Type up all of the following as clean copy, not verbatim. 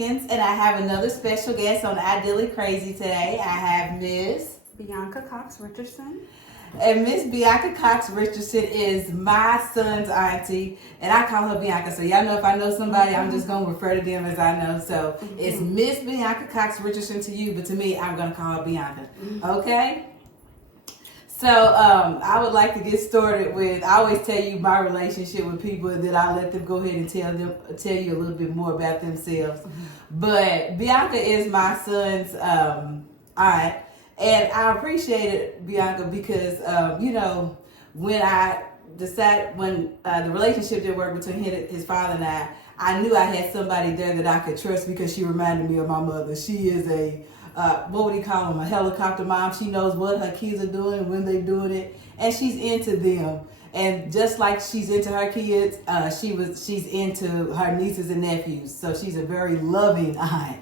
Haskins, and I have another special guest on Ideally Crazy today. I have Miss Bianca Cox-Richardson. And Miss Bianca Cox-Richardson is my son's auntie, and I call her Bianca. So y'all know if I know somebody, I'm just going to refer to them as I know. So it's Miss Bianca Cox-Richardson to you, but to me, I'm going to call her Bianca. Okay? So I would like to get started with, I always tell you my relationship with people, and then I let them go ahead and tell you a little bit more about themselves. But Bianca is my son's aunt. And I appreciate it, Bianca, because, when I decided, when the relationship didn't work between his father and I knew I had somebody there that I could trust because she reminded me of my mother. She is a, what would he call them, a helicopter mom. She knows what her kids are doing, when they're doing it, and she's into them. And just like she's into her kids, she's into her nieces and nephews. So she's a very loving aunt.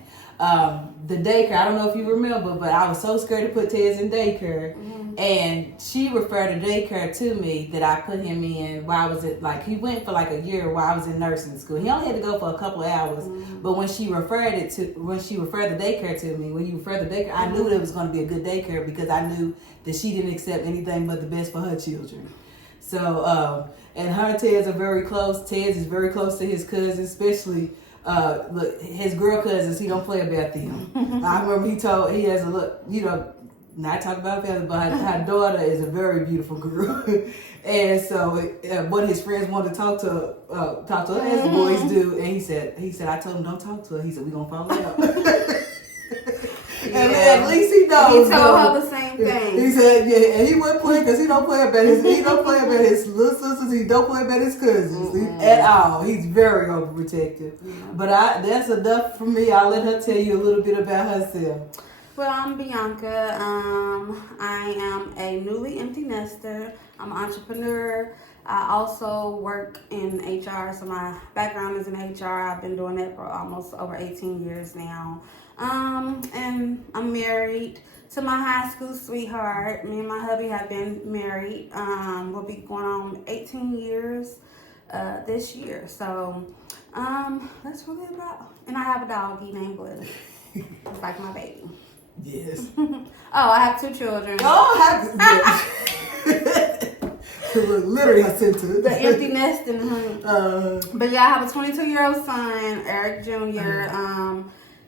The daycare, I don't know if you remember, but I was so scared to put Tez in daycare, and she referred a daycare to me that I put him in while I was he went for like a year while I was in nursing school. He only had to go for a couple of hours, but when she referred the daycare to me, I knew it was going to be a good daycare because I knew that she didn't accept anything but the best for her children. So, and her and Tez are very close. Tez is very close to his cousins, especially look, his girl cousins, he don't play about them. I remember he has a look, not talk about family, but her daughter is a very beautiful girl. And so one of his friends wanted to talk to her as the boys do, and he said, I told him don't talk to her. He said, we gonna fall out. And at least he knows. He told her the same thing. He said, yeah, and he wouldn't play because he don't play about his little sisters. He don't play about his cousins at all. He's very overprotective. But that's enough for me. I'll let her tell you a little bit about herself. Well, I'm Bianca. I am a newly empty nester. I'm an entrepreneur. I also work in HR, so my background is in HR. I've been doing that for almost over 18 years now. And I'm married to my high school sweetheart. Me and my hubby have been married. We'll be going on 18 years this year. So that's really about. And I have a doggy named Blue. It's like my baby. Yes. I have 2 children. Literally, I sent it. The empty nesting, honey. But yeah, I have a 22-year-old son, Eric Jr.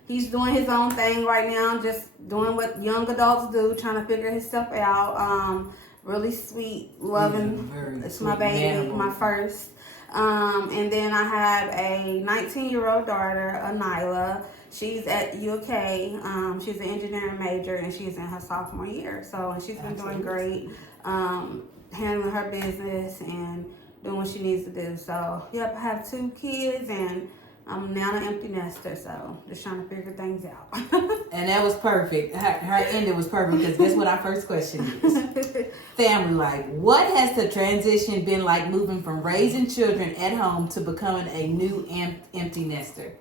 He's doing his own thing right now, just doing what young adults do, trying to figure his stuff out. Really sweet, loving. It's my baby, animal. My first. And then I have a 19-year-old daughter, Anila. She's at UK. She's an engineering major, and she's in her sophomore year. So, and she's been doing great, handling her business and doing what she needs to do. So, yep, I have 2 kids, and I'm now an empty nester, so just trying to figure things out. And that was perfect. Her ending was perfect because guess what our first question is? Family life. What has the transition been like moving from raising children at home to becoming a new empty nester?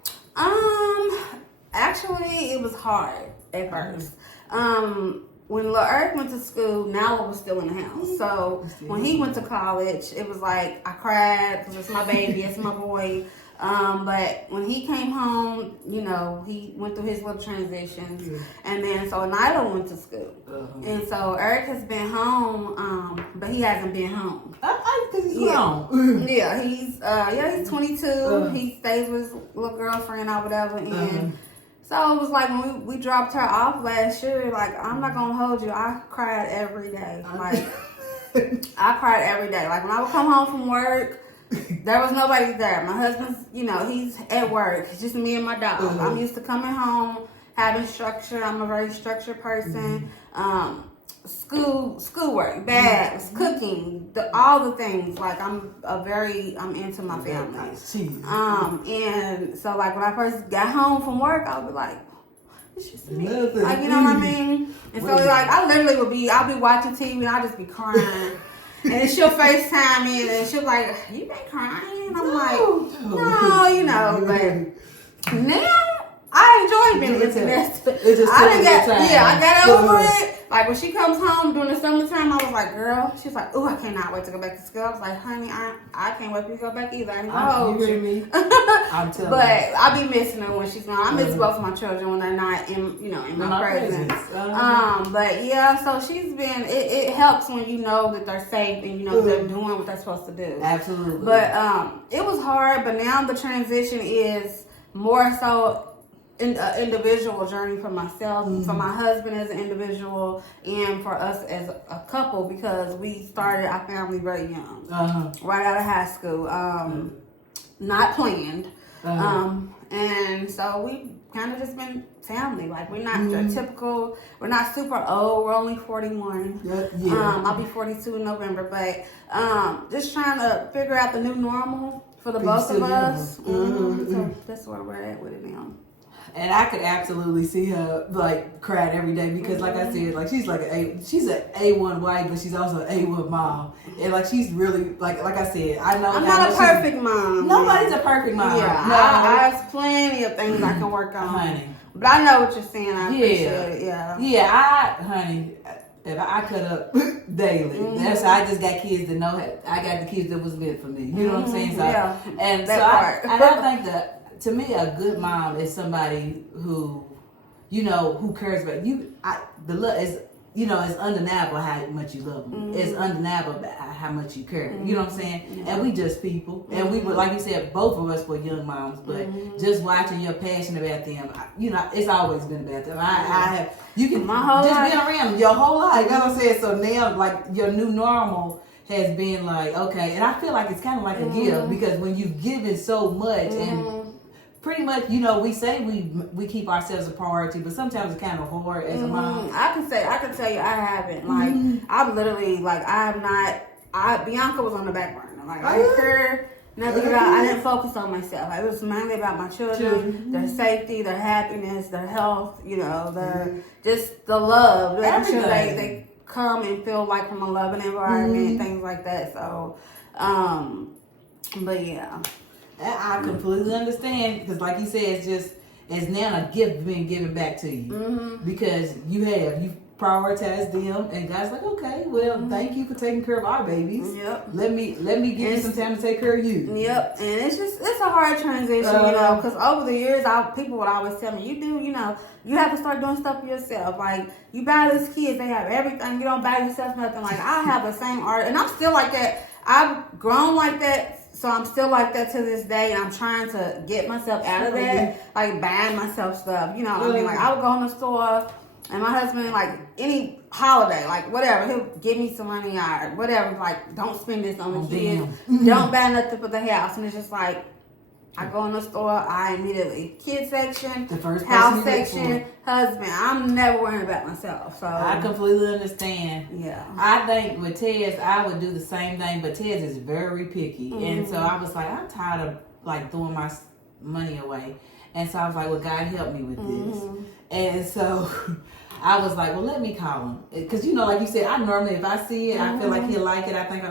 Actually, it was hard at first. When Lil Eric went to school, Nala was still in the house. So when he went to college, it was like I cried because it's my baby, it's my boy. But when he came home, he went through his little transitions. And then, so Anila went to school. And so Eric has been home, but he hasn't been home. Because he's grown. Yeah, he's 22. He stays with his little girlfriend or whatever. And so it was like when we dropped her off last year, like, I'm not going to hold you. I cried every day. Like, I cried every day. Like, when I would come home from work, there was nobody there. My husband's, he's at work. It's just me and my dog. I'm used to coming home, having structure. I'm a very structured person. Schoolwork, baths, cooking, all the things. Like, I'm into my family. And so, like, when I first got home from work, I would be like, it's just me. Like, you know what I mean? And so, like, I literally I'll be watching TV and I'll just be crying. And then she'll FaceTime me and she'll be like, you been crying? And I'm like, no, but now I I enjoy being empty nester. I got over it. Like when she comes home during the summertime, I was like, girl, she's like, oh, I cannot wait to go back to school. I was like, honey, I can't wait for you to go back either. I ain't gonna hold you. Me? I'm telling you. But I be missing her when she's gone. I miss both of my children when they're not in my presence. But yeah, so she's been. It helps when you know that they're safe and you know they're doing what they're supposed to do. Absolutely. But it was hard. But now the transition is more so an individual journey for myself, for my husband as an individual, and for us as a couple because we started our family very young, right out of high school, not planned, and so we kind of just been family. Like we're not typical, we're not super old. We're only 41. I'll be 42 in November, but just trying to figure out the new normal for the both of us. So that's where we're at with it now. And I could absolutely see her like crying every day because, like I said, like she's like she's an A1 wife, but she's also an A1 mom, and like she's really like I said, I know I'm not a perfect mom. Nobody's a perfect mom. Yeah, I have plenty of things I can work on, honey. But I know what you're saying. I appreciate it. Honey. If I cut up daily, that's I just got kids that know. I got the kids that was meant for me. You know what I'm saying? So, and so I don't think that. To me, a good mom is somebody who, who cares about you. The love is, it's undeniable how much you love them. It's undeniable how much you care. You know what I'm saying? And we just people. And we were, like you said, both of us were young moms. But just watching your passion about them, it's always been about them. You can just been around them your whole life. You know what I'm saying? So now, like, your new normal has been like, okay. And I feel like it's kind of like a gift because when you've given so much and pretty much, we say we keep ourselves a priority, but sometimes it's kind of hard as a mom. I can tell you I haven't. Like, I've literally, like, Bianca was on the back burner. Like, I didn't care nothing about, I didn't focus on myself. It was mainly about my children, their safety, their happiness, their health, their, just the love. Making sure they come and feel like from a loving environment, things like that. So, but yeah. I completely understand because, like you said, it's now a gift being given back to you because you prioritized them, and God's like, okay, well, thank you for taking care of our babies. Yep. Let me give you some time to take care of you. Yep. And it's a hard transition, because over the years, people would always tell me, you have to start doing stuff for yourself. Like, you buy these kids, they have everything. You don't buy yourself nothing. Like, I have the same art, and I'm still like that. I've grown like that. So I'm still like that to this day, and I'm trying to get myself out of that, like buying myself stuff. You know what I mean? Like, I would go in the store, and my husband, like, any holiday, like, whatever, he'll give me some money or whatever. Like, don't spend this on the kids. Don't buy nothing for the house. And it's just like, I go in the store, I immediately, kids section, the first house section, husband. I'm never worrying about myself. So I completely understand. Yeah. I think with Tez, I would do the same thing, but Tez is very picky. And so I was like, I'm tired of, like, throwing my money away. And so I was like, well, God help me with this. And so I was like, well, let me call him. Because, like you said, I normally, if I see it, I feel like he'll like it. I think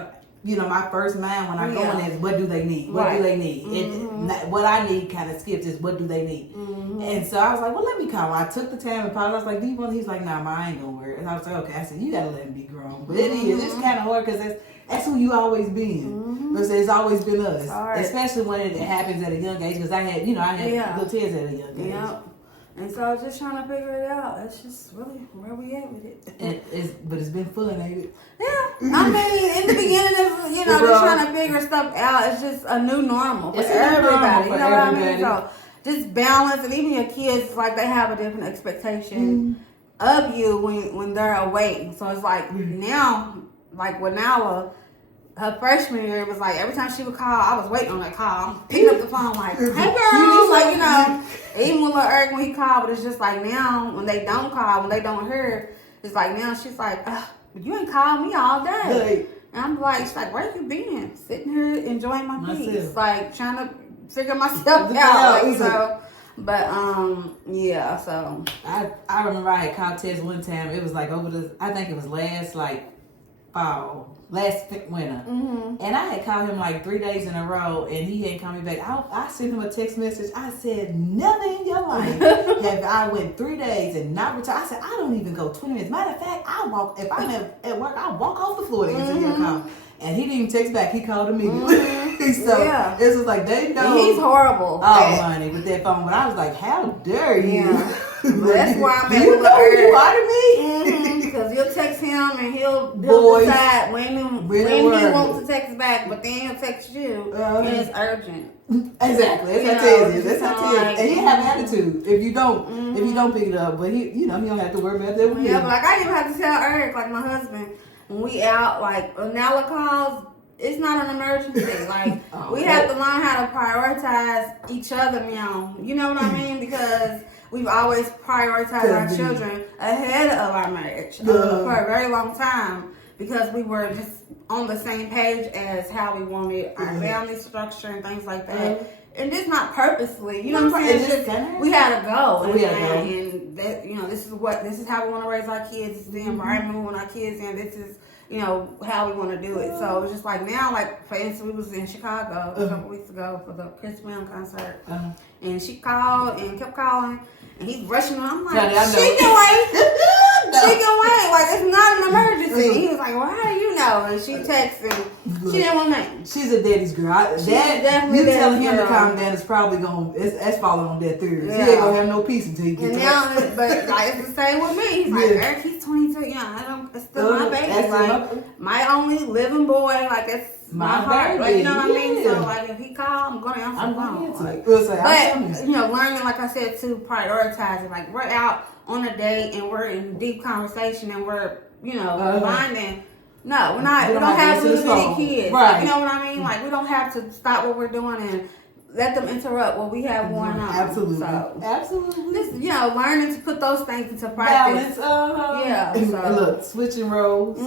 my first mind when I go in is, what do they need? What do they need? And what I need kind of skips is, what do they need? And so I was like, well, let me call him. I took the time and called. I was like, do you want? He's like, nah, I ain't gonna worry. And I was like, okay. I said, you gotta let him be grown. But it is. It's kind of hard because that's who you always been. Because it's always been us, especially when it happens at a young age. Because I had little Tez at a young age. Yep. And so I was just trying to figure it out. That's just really where we at with it. But it's been fun, ain't it? Yeah. I mean, in the beginning of, just trying to figure stuff out, it's just a new normal for everybody. You know what I mean? So just balance, and even your kids, like, they have a different expectation of you when they're away. So it's like now, like with Nala, her freshman year, it was like every time she would call, I was waiting on that call. I'm picking up the phone like, hey girl, like, even with little Eric when he called, but it's just like now when they don't call, when they don't hear, it's like now she's like, but you ain't called me all day. And I'm like, she's like, where you been? Sitting here enjoying my peace, like trying to figure myself out. Like, so, but yeah, so I remember I had called Tess one time. It was like I think it was last like fall. last winter. And I had called him like 3 days in a row, and he hadn't called me back. I sent him a text message. I said, never in your life have I went 3 days and not returned. I said, I don't even go 20 minutes. Matter of fact, if I'm at work, I walk off the floor to answer your call. And he didn't even text back. He called immediately. So it was like, they know. He's horrible. Oh, honey, with that phone. But I was like, how dare you? Yeah. That's why I'm at you know who you are to me? Because you'll text him and he'll decide when he wants to text back, but then he'll text you and it's urgent. Exactly. That's how it is. That's how it is. And he have attitude if you don't pick it up. But he don't have to worry about that with Yeah, but like I even have to tell Eric, like my husband, when we out, like Nala calls, it's not an emergency. Like we have to learn how to prioritize each other, you know what I mean? Because we've always prioritized our children ahead of our marriage for a very long time because we were just on the same page as how we wanted our family structure and things like that. And it's not purposely, you know what I'm saying? We had to go. And that, this is how we want to raise our kids. This is the environment we want our kids in. This is, how we want to do it. So it's just like now, like for instance, we was in Chicago a couple weeks ago for the Chris Brown concert. And she called and kept calling. And he's rushing on. I'm like, she can wait. She can wait. Like, it's not an emergency. He was like, well, how do you know? And she texted. She didn't want me. She's a daddy's girl. You telling him to calm down is probably that's falling on deaf ears. He ain't going to have no peace until he gets out. But like, it's the same with me. He's like, Eric, he's 22. It's still my baby. Like, my only living boy. Like, it's my heart, like, you know what I mean? So, like, if he calls, I'm gonna answer the phone. But, learning, like I said, to prioritize it. Like, we're out on a date and we're in deep conversation and we're, bonding. No, we're not. We don't have little bitty kids. Right. Like, you know what I mean? Like, we don't have to stop what we're doing and let them interrupt what we have going on. Absolutely. So, absolutely. Just, learning to put those things into practice. Balance. Yeah. So. Look, switching roles.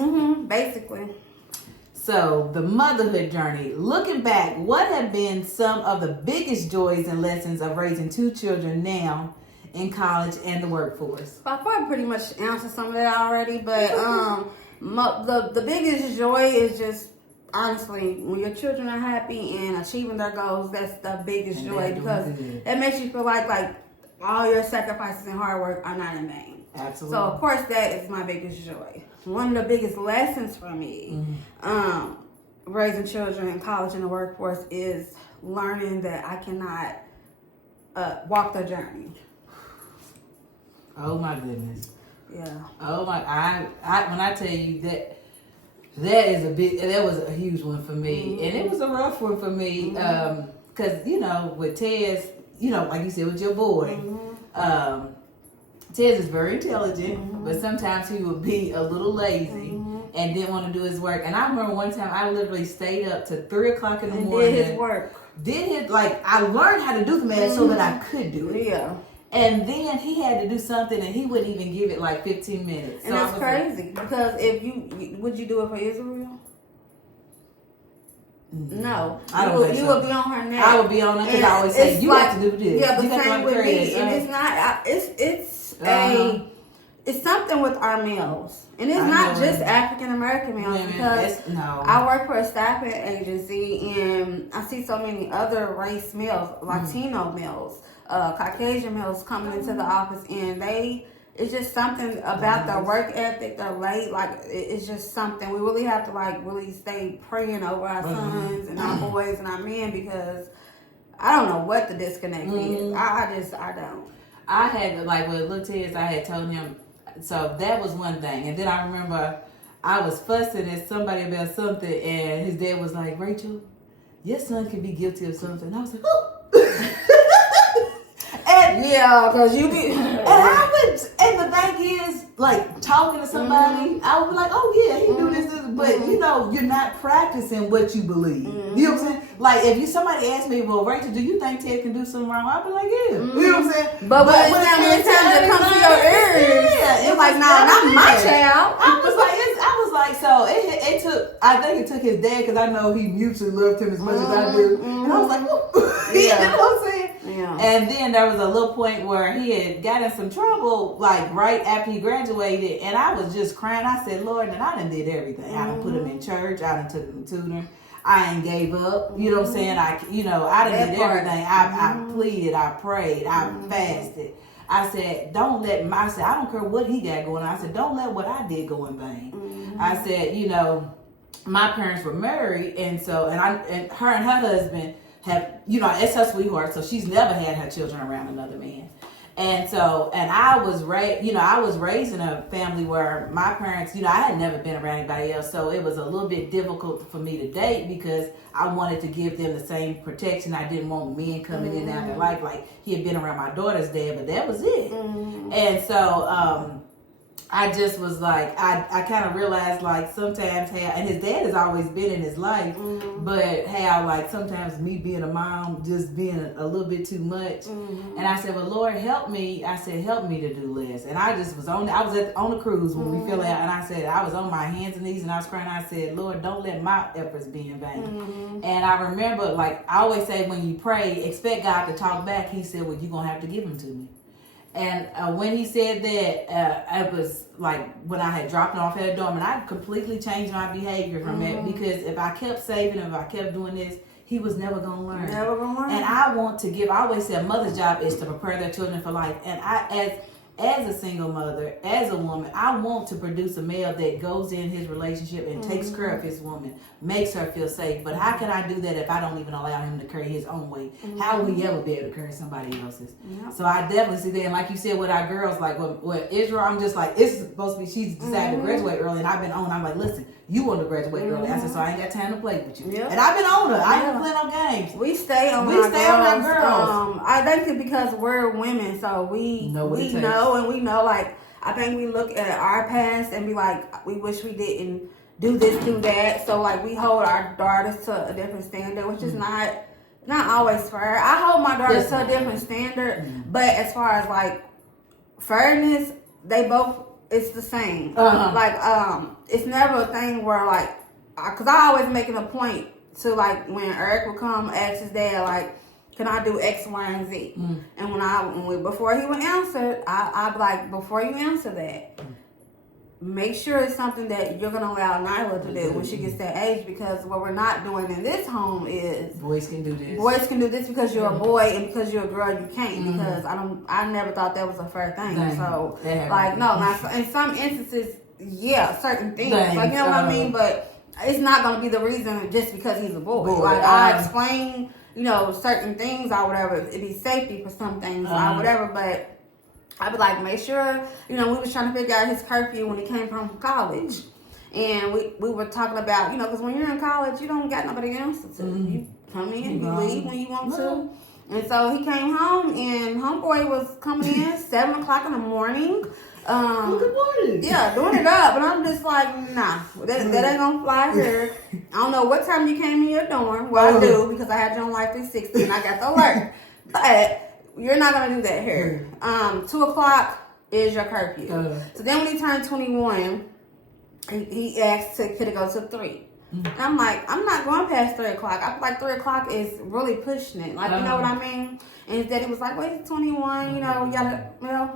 Basically. So, the motherhood journey. Looking back, what have been some of the biggest joys and lessons of raising 2 children now in college and the workforce? I probably pretty much answered some of that already, but the biggest joy is just, honestly, when your children are happy and achieving their goals, that's the biggest joy because it makes you feel like all your sacrifices and hard work are not in vain. Absolutely. So, of course, that is my biggest joy. One of the biggest lessons for me, raising children in college and the workforce, is learning that I cannot walk the journey. Oh my goodness. Yeah. Oh my! I when I tell you that was a huge one for me, and it was a rough one for me, because with Tez, like you said with your boy, Tez is very intelligent, but sometimes he would be a little lazy and didn't want to do his work. And I remember one time I literally stayed up to 3 o'clock in the morning. Did his work. I learned how to do the math so that I could do it. Yeah. And then he had to do something and he wouldn't even give it 15 minutes. And that's crazy because if would you do it for Israel? No, I don't think you so. would be on her neck. I would be on her because I always say you have to do this. Yeah, but same with me, and it's not. It's something with our males, and it's not just African American males because I work for a staffing agency, and I see so many other race males, Latino males, Caucasian males coming into the office, and it's just something about their work ethic. They're late. It's just something. We really have to really stay praying over our sons and our boys and our men because I don't know what the disconnect is. I don't. I had with little Tez, I had told him. So that was one thing, and then I remember I was fussing at somebody about something, and his dad was like, "Rachel, your son could be guilty of something." And I was like, "Oh." And because you be. And the thing is, talking to somebody, I would be like, "Oh yeah, he do this," but you're not practicing what you believe. You know what I'm saying? If somebody asked me, "Well, Rachel, do you think Ted can do something wrong?" I'd be like, "Yeah." You know what I'm saying? But when it's time to come to your ears, it's like, "Nah, not my child." I was like, so it took. I think it took his dad because I know he mutually loved him as much as I do, and I was like, "Whoa." You know what I'm saying? Yeah. And then there was a little point where he had got in some trouble, like right after he graduated, and I was just crying. I said, Lord, and I done did everything. I done put him in church. I done took him to tutoring. I ain't gave up. You know what I'm saying? I done did everything. I pleaded. I prayed. I fasted. I said, I don't care what he got going on. I said, don't let what I did go in vain. I said, my parents were married, and so, and her husband have, it's her sweetheart, so she's never had her children around another man. And so, and I was raised in a family where my parents, I had never been around anybody else, so it was a little bit difficult for me to date because I wanted to give them the same protection. I didn't want men coming in and out of their life. Like, he had been around my daughter's dad, but that was it. And so, I just was like, I kind of realized, like, sometimes how, and his dad has always been in his life, but how, like, sometimes me being a mom just being a little bit too much. And I said, well, Lord, help me. I said, help me to do less. And I just was on the cruise when we fell out, and I said, I was on my hands and knees, and I was crying. I said, Lord, don't let my efforts be in vain. And I remember, like, I always say, when you pray, expect God to talk back. He said, well, you're going to have to give him to me. And when he said that, it was like when I had dropped it off at a dorm, and I completely changed my behavior from that, because if I kept saving him, if I kept doing this, he was never going to learn. Never going to learn. And I always say a mother's job is to prepare their children for life. And as a single mother, as a woman, I want to produce a male that goes in his relationship and takes care of his woman, makes her feel safe. But how can I do that if I don't even allow him to carry his own weight? How will we ever be able to carry somebody else's? So I definitely see that. And like you said with our girls, like with Israel, I'm just like, it's supposed to be, she's decided to graduate early, and I've been on. I'm like, listen, you want to graduate early. I said, so I ain't got time to play with you. And I've been on her. I ain't play no games. We stay on our girls. I think it's because we're women, so we know and we know, like, I think we look at our past and be like, we wish we didn't do this, do that. So, like, we hold our daughters to a different standard, which is not always fair. I hold my daughters to a different standard, but as far as, like, fairness, they both, it's the same. It's never a thing where, like, because I always making a point to, like, when Eric would come ask his dad, like, can I do X, Y, and Z? And before he would answer, I'd be like, before you answer that, make sure it's something that you're going to allow Nyla to do when she gets that age, because what we're not doing in this home is boys can do this. Boys can do this because you're a boy, and because you're a girl you can't, because I never thought that was a fair thing. So, like, no, in some instances, certain things. Like, you know what I mean? But it's not going to be the reason just because he's a boy. Like, I explain, certain things or whatever. It'd be safety for some things or whatever, but I'd be like, make sure, we was trying to figure out his curfew when he came from college. And we were talking about, because when you're in college, you don't got nobody to answer to. You come in, you leave when you want to. And so he came home, and homeboy was coming in 7 o'clock in the morning. Good morning. Yeah, doing it up. And I'm just like, nah, that ain't gonna fly here. I don't know what time you came in your dorm. Well, I do, because I had you on Life 360 and I got the alert. But you're not gonna do that here. 2 o'clock is your curfew. So then when he turned 21, he asked could it go to 3. And I'm like, I'm not going past 3 o'clock. I feel like 3 o'clock is really pushing it. Like, you know what I mean? And his daddy was like, well, he's 21,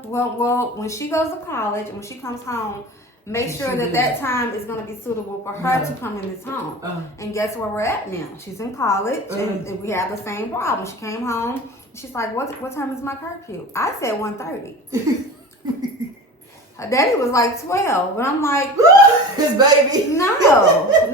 well, when she goes to college and when she comes home, make sure that time is going to be suitable for her to come in this home. And guess where we're at now? She's in college, and we have the same problem. She came home. She's like, what time is my curfew? I said 1:30. Her daddy was like 12, and I'm like, his baby. No.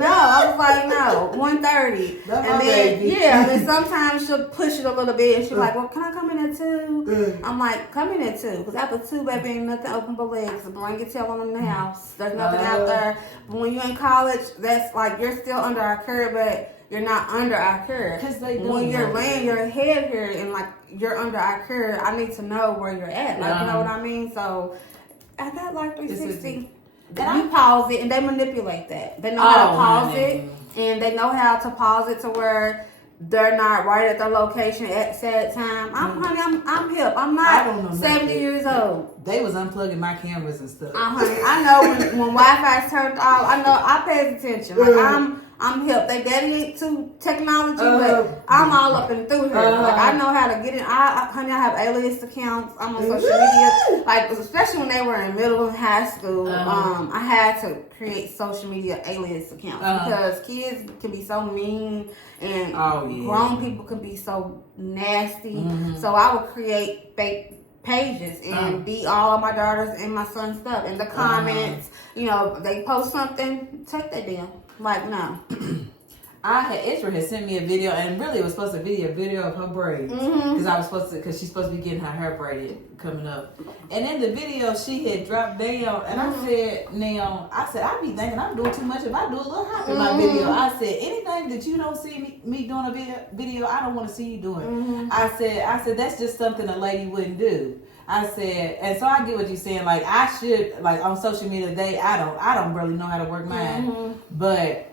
I was like, no, 1:30. And then sometimes she'll push it a little bit, and she's like, well, can I come in at 2? I'm like, come in at 2, because after 2, baby, ain't nothing open but legs. Bring your tail on in the house. There's nothing out there. But when you're in college, that's like, you're still under our care, but you're not under our care. When you're laying your head here and like you're under our care, I need to know where you're at. Like, you know what I mean? So I got like 360. And we pause it, and they manipulate that. They know how to pause it, and they know how to pause it to where they're not right at their location at said time. I'm hip. I'm not 70 years old. They was unplugging my cameras and stuff. I know when Wi-Fi's turned off. I know I pay attention. Like I'm hip. They daddy ain't too technology, but I'm all up and through here. Like I know how to get in. Honey, I have alias accounts. I'm on social media. Like especially when they were in middle and high school, I had to create social media alias accounts because kids can be so mean and grown people can be so nasty. So I would create fake pages and be all of my daughters and my son's stuff in the comments. You know, they post something, take that down. Like no. Israel had sent me a video, and really it was supposed to be a video of her braids because she's supposed to be getting her hair braided coming up. And in the video she had dropped down, and I said, I be thinking I'm doing too much if I do a little hop in my video. I said, anything that you don't see me doing a video, I don't want to see you doing. I said that's just something a lady wouldn't do. I said, and so I get what you're saying. Like I should, like on social media today, I don't really know how to work mine, but.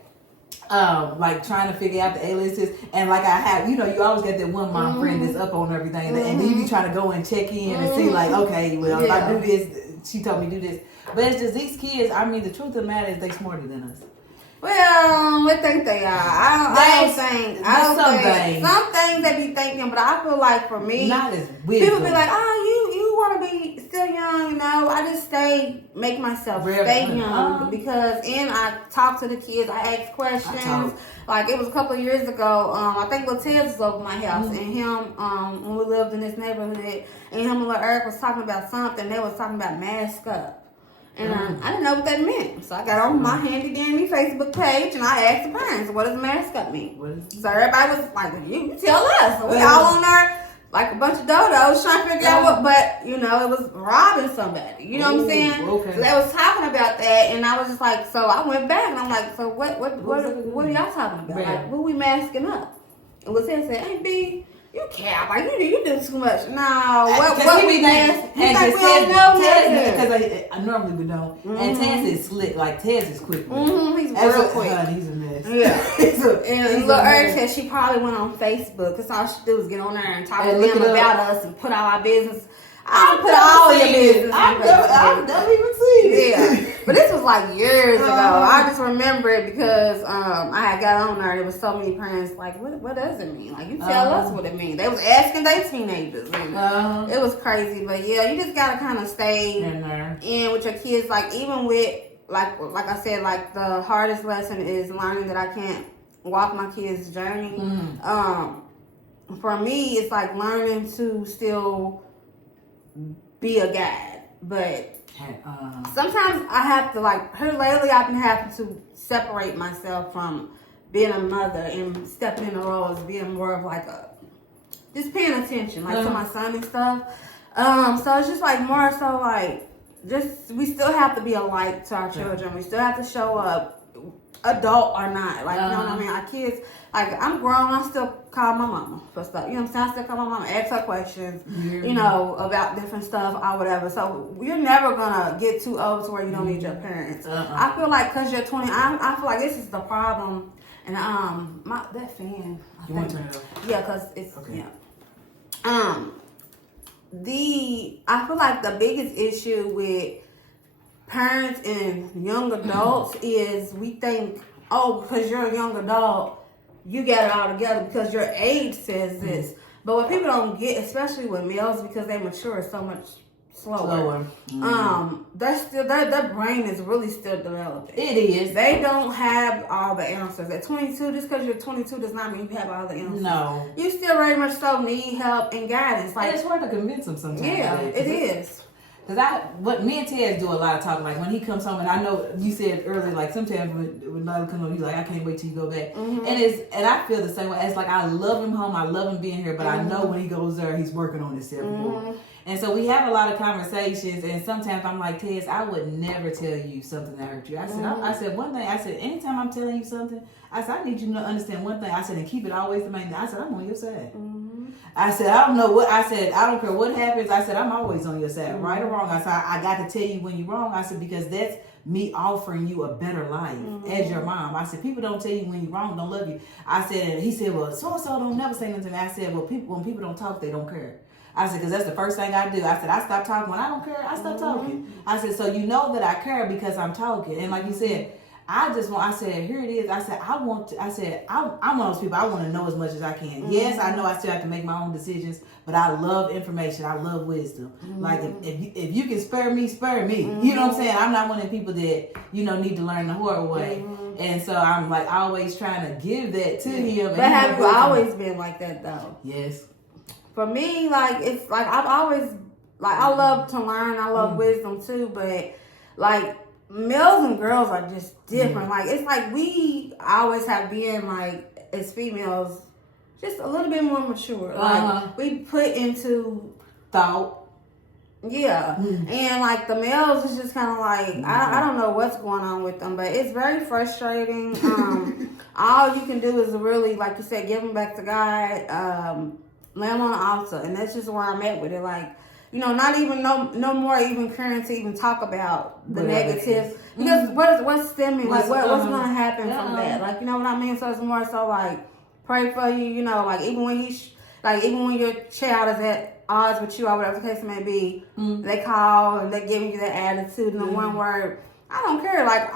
Like trying to figure out the aliases, and like I have, you always get that one mom friend that's up on everything, and then you be trying to go and check in and see, like, okay, well, if I do this, she told me to do this, but it's just these kids. I mean, the truth of the matter is they smarter than us. Well, we think they are. I don't think. Some things they be thinking, but I feel like for me, not as wisdom. People be like, oh, you want to be still young, I just make myself stay young because I talk to the kids, I ask questions. Like it was a couple of years ago, I think Lil Tez was over my house and him, when we lived in this neighborhood, and him and Lil Eric was talking about something. They was talking about mask up. And I didn't know what that meant. So I got on my handy dandy Facebook page and I asked the parents, what does mask up mean? So everybody was like, you tell us. So we all on there like a bunch of dodos trying to figure out what, but it was robbing somebody. You know what I'm saying? Okay. So they was talking about that, and I was just like, so I went back and I'm like, so what are y'all talking about? Like, who we masking up? And Lieutenant said, hey, B, you cap, like you do too much. No, what we mask? And like we don't know because I normally would know. And Taz is slick, like Taz is quick. He's real quick. He's a mess. Yeah. And Lil Eric said she probably went on Facebook because all she do was get on there and talk to them about us and put all our business. I put all your business. I've never even seen it. Yeah, but this was like years ago. I just remember it because I had got on there. There was so many parents like, what does it mean? Like you tell us what it means. They was asking their teenagers. And it was crazy, but yeah, you just gotta kind of stay in with your kids. Like even with like I said, like the hardest lesson is learning that I can't walk my kids' journey. For me, it's like learning to still be a guide, but sometimes I have to lately I've been having to separate myself from being a mother and stepping in the role as being more of like just paying attention to my son and stuff. So it's just like more so like we still have to be a light to our children. We still have to show up, adult or not. Like you know what I mean? Our kids, like I'm grown, I still call my mama for stuff. You know what I'm saying? I still call my mama, ask her questions, about different stuff or whatever. So you're never gonna get too old to where you don't need your parents. I feel like because you're 20, I feel like this is the problem. And that fan. You want to turn it up? Yeah, because it's I feel like the biggest issue with parents and young adults is we think, because you're a young adult, you got it all together because your age says this. But what people don't get, especially with males, because they mature so much slower. Their brain is really still developing. It is. They don't have all the answers. At 22, just because you're 22 does not mean you have all the answers. No. You still very much so need help and guidance. And it's hard to convince them sometimes. Yeah, it is. Because what me and Ted do a lot of talking, like when he comes home, and I know you said earlier, like sometimes when Lila comes home, he's like, I can't wait till you go back. And I feel the same way. It's like I love him home, I love him being here, but I know when he goes there, he's working on himself more. And so we have a lot of conversations, and sometimes I'm like, Tez, I would never tell you something that hurt you. I said one thing. I said anytime I'm telling you something, I said I need you to understand one thing. I said and keep it always the main thing. I said I'm on your side. I said I don't know what. I said I don't care what happens. I said I'm always on your side, right or wrong. I said I got to tell you when you're wrong. I said because that's me offering you a better life as your mom. I said people don't tell you when you're wrong, don't love you. I said, and he said, well, so and so don't never say nothing to me. I said, well, when people don't talk, they don't care. I said, because that's the first thing I do. I said, I stop talking when I don't care. I stop talking. I said, so you know that I care because I'm talking. And like you said, I said, here it is. I said, I'm one of those people, I want to know as much as I can. Mm-hmm. Yes, I know I still have to make my own decisions, but I love information. I love wisdom. Mm-hmm. Like, if you can spare me. Mm-hmm. You know what I'm saying? I'm not one of the people that, need to learn the hard way. Mm-hmm. And so I'm like always trying to give that to him. But have you always been like that though? Yes. For me, like, it's like I've always, like, I love to learn. I love wisdom too, but like, males and girls are just different. Like, it's like we always have been, like, as females, just a little bit more mature. Like, we put into thought. Yeah. And, like, the males is just kind of like, I don't know what's going on with them, but it's very frustrating. All you can do is really, like you said, give them back to God, lay them on the altar. And that's just where I'm at with it. Like, not even no more even caring to even talk about the negative, because what's stemming, like what's going to happen from that, like, you know what I mean? So it's more so like pray for you, like even when your child is at odds with you or whatever the case may be, they call and they're giving you that attitude and the one word. I don't care. Like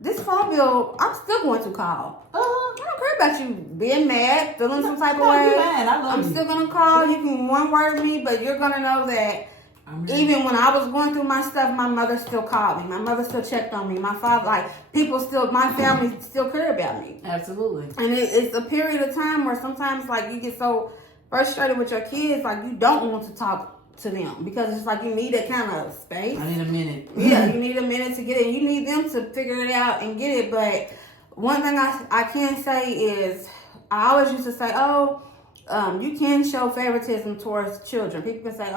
this phone bill, I'm still going to call. I don't care about you being mad, feeling some type of way. I'm still going to call. You can one word me, but you're going to know that even when I was going through my stuff, my mother still called me. My mother still checked on me. My father, my family still care about me. Absolutely. And it's a period of time where sometimes, like, you get so frustrated with your kids, like, you don't want to talk to them because it's like you need that kind of space. I need a minute. Yeah, you need a minute to get it. You need them to figure it out and get it. But one thing I can say is I always used to say, you can show favoritism towards children. People can say,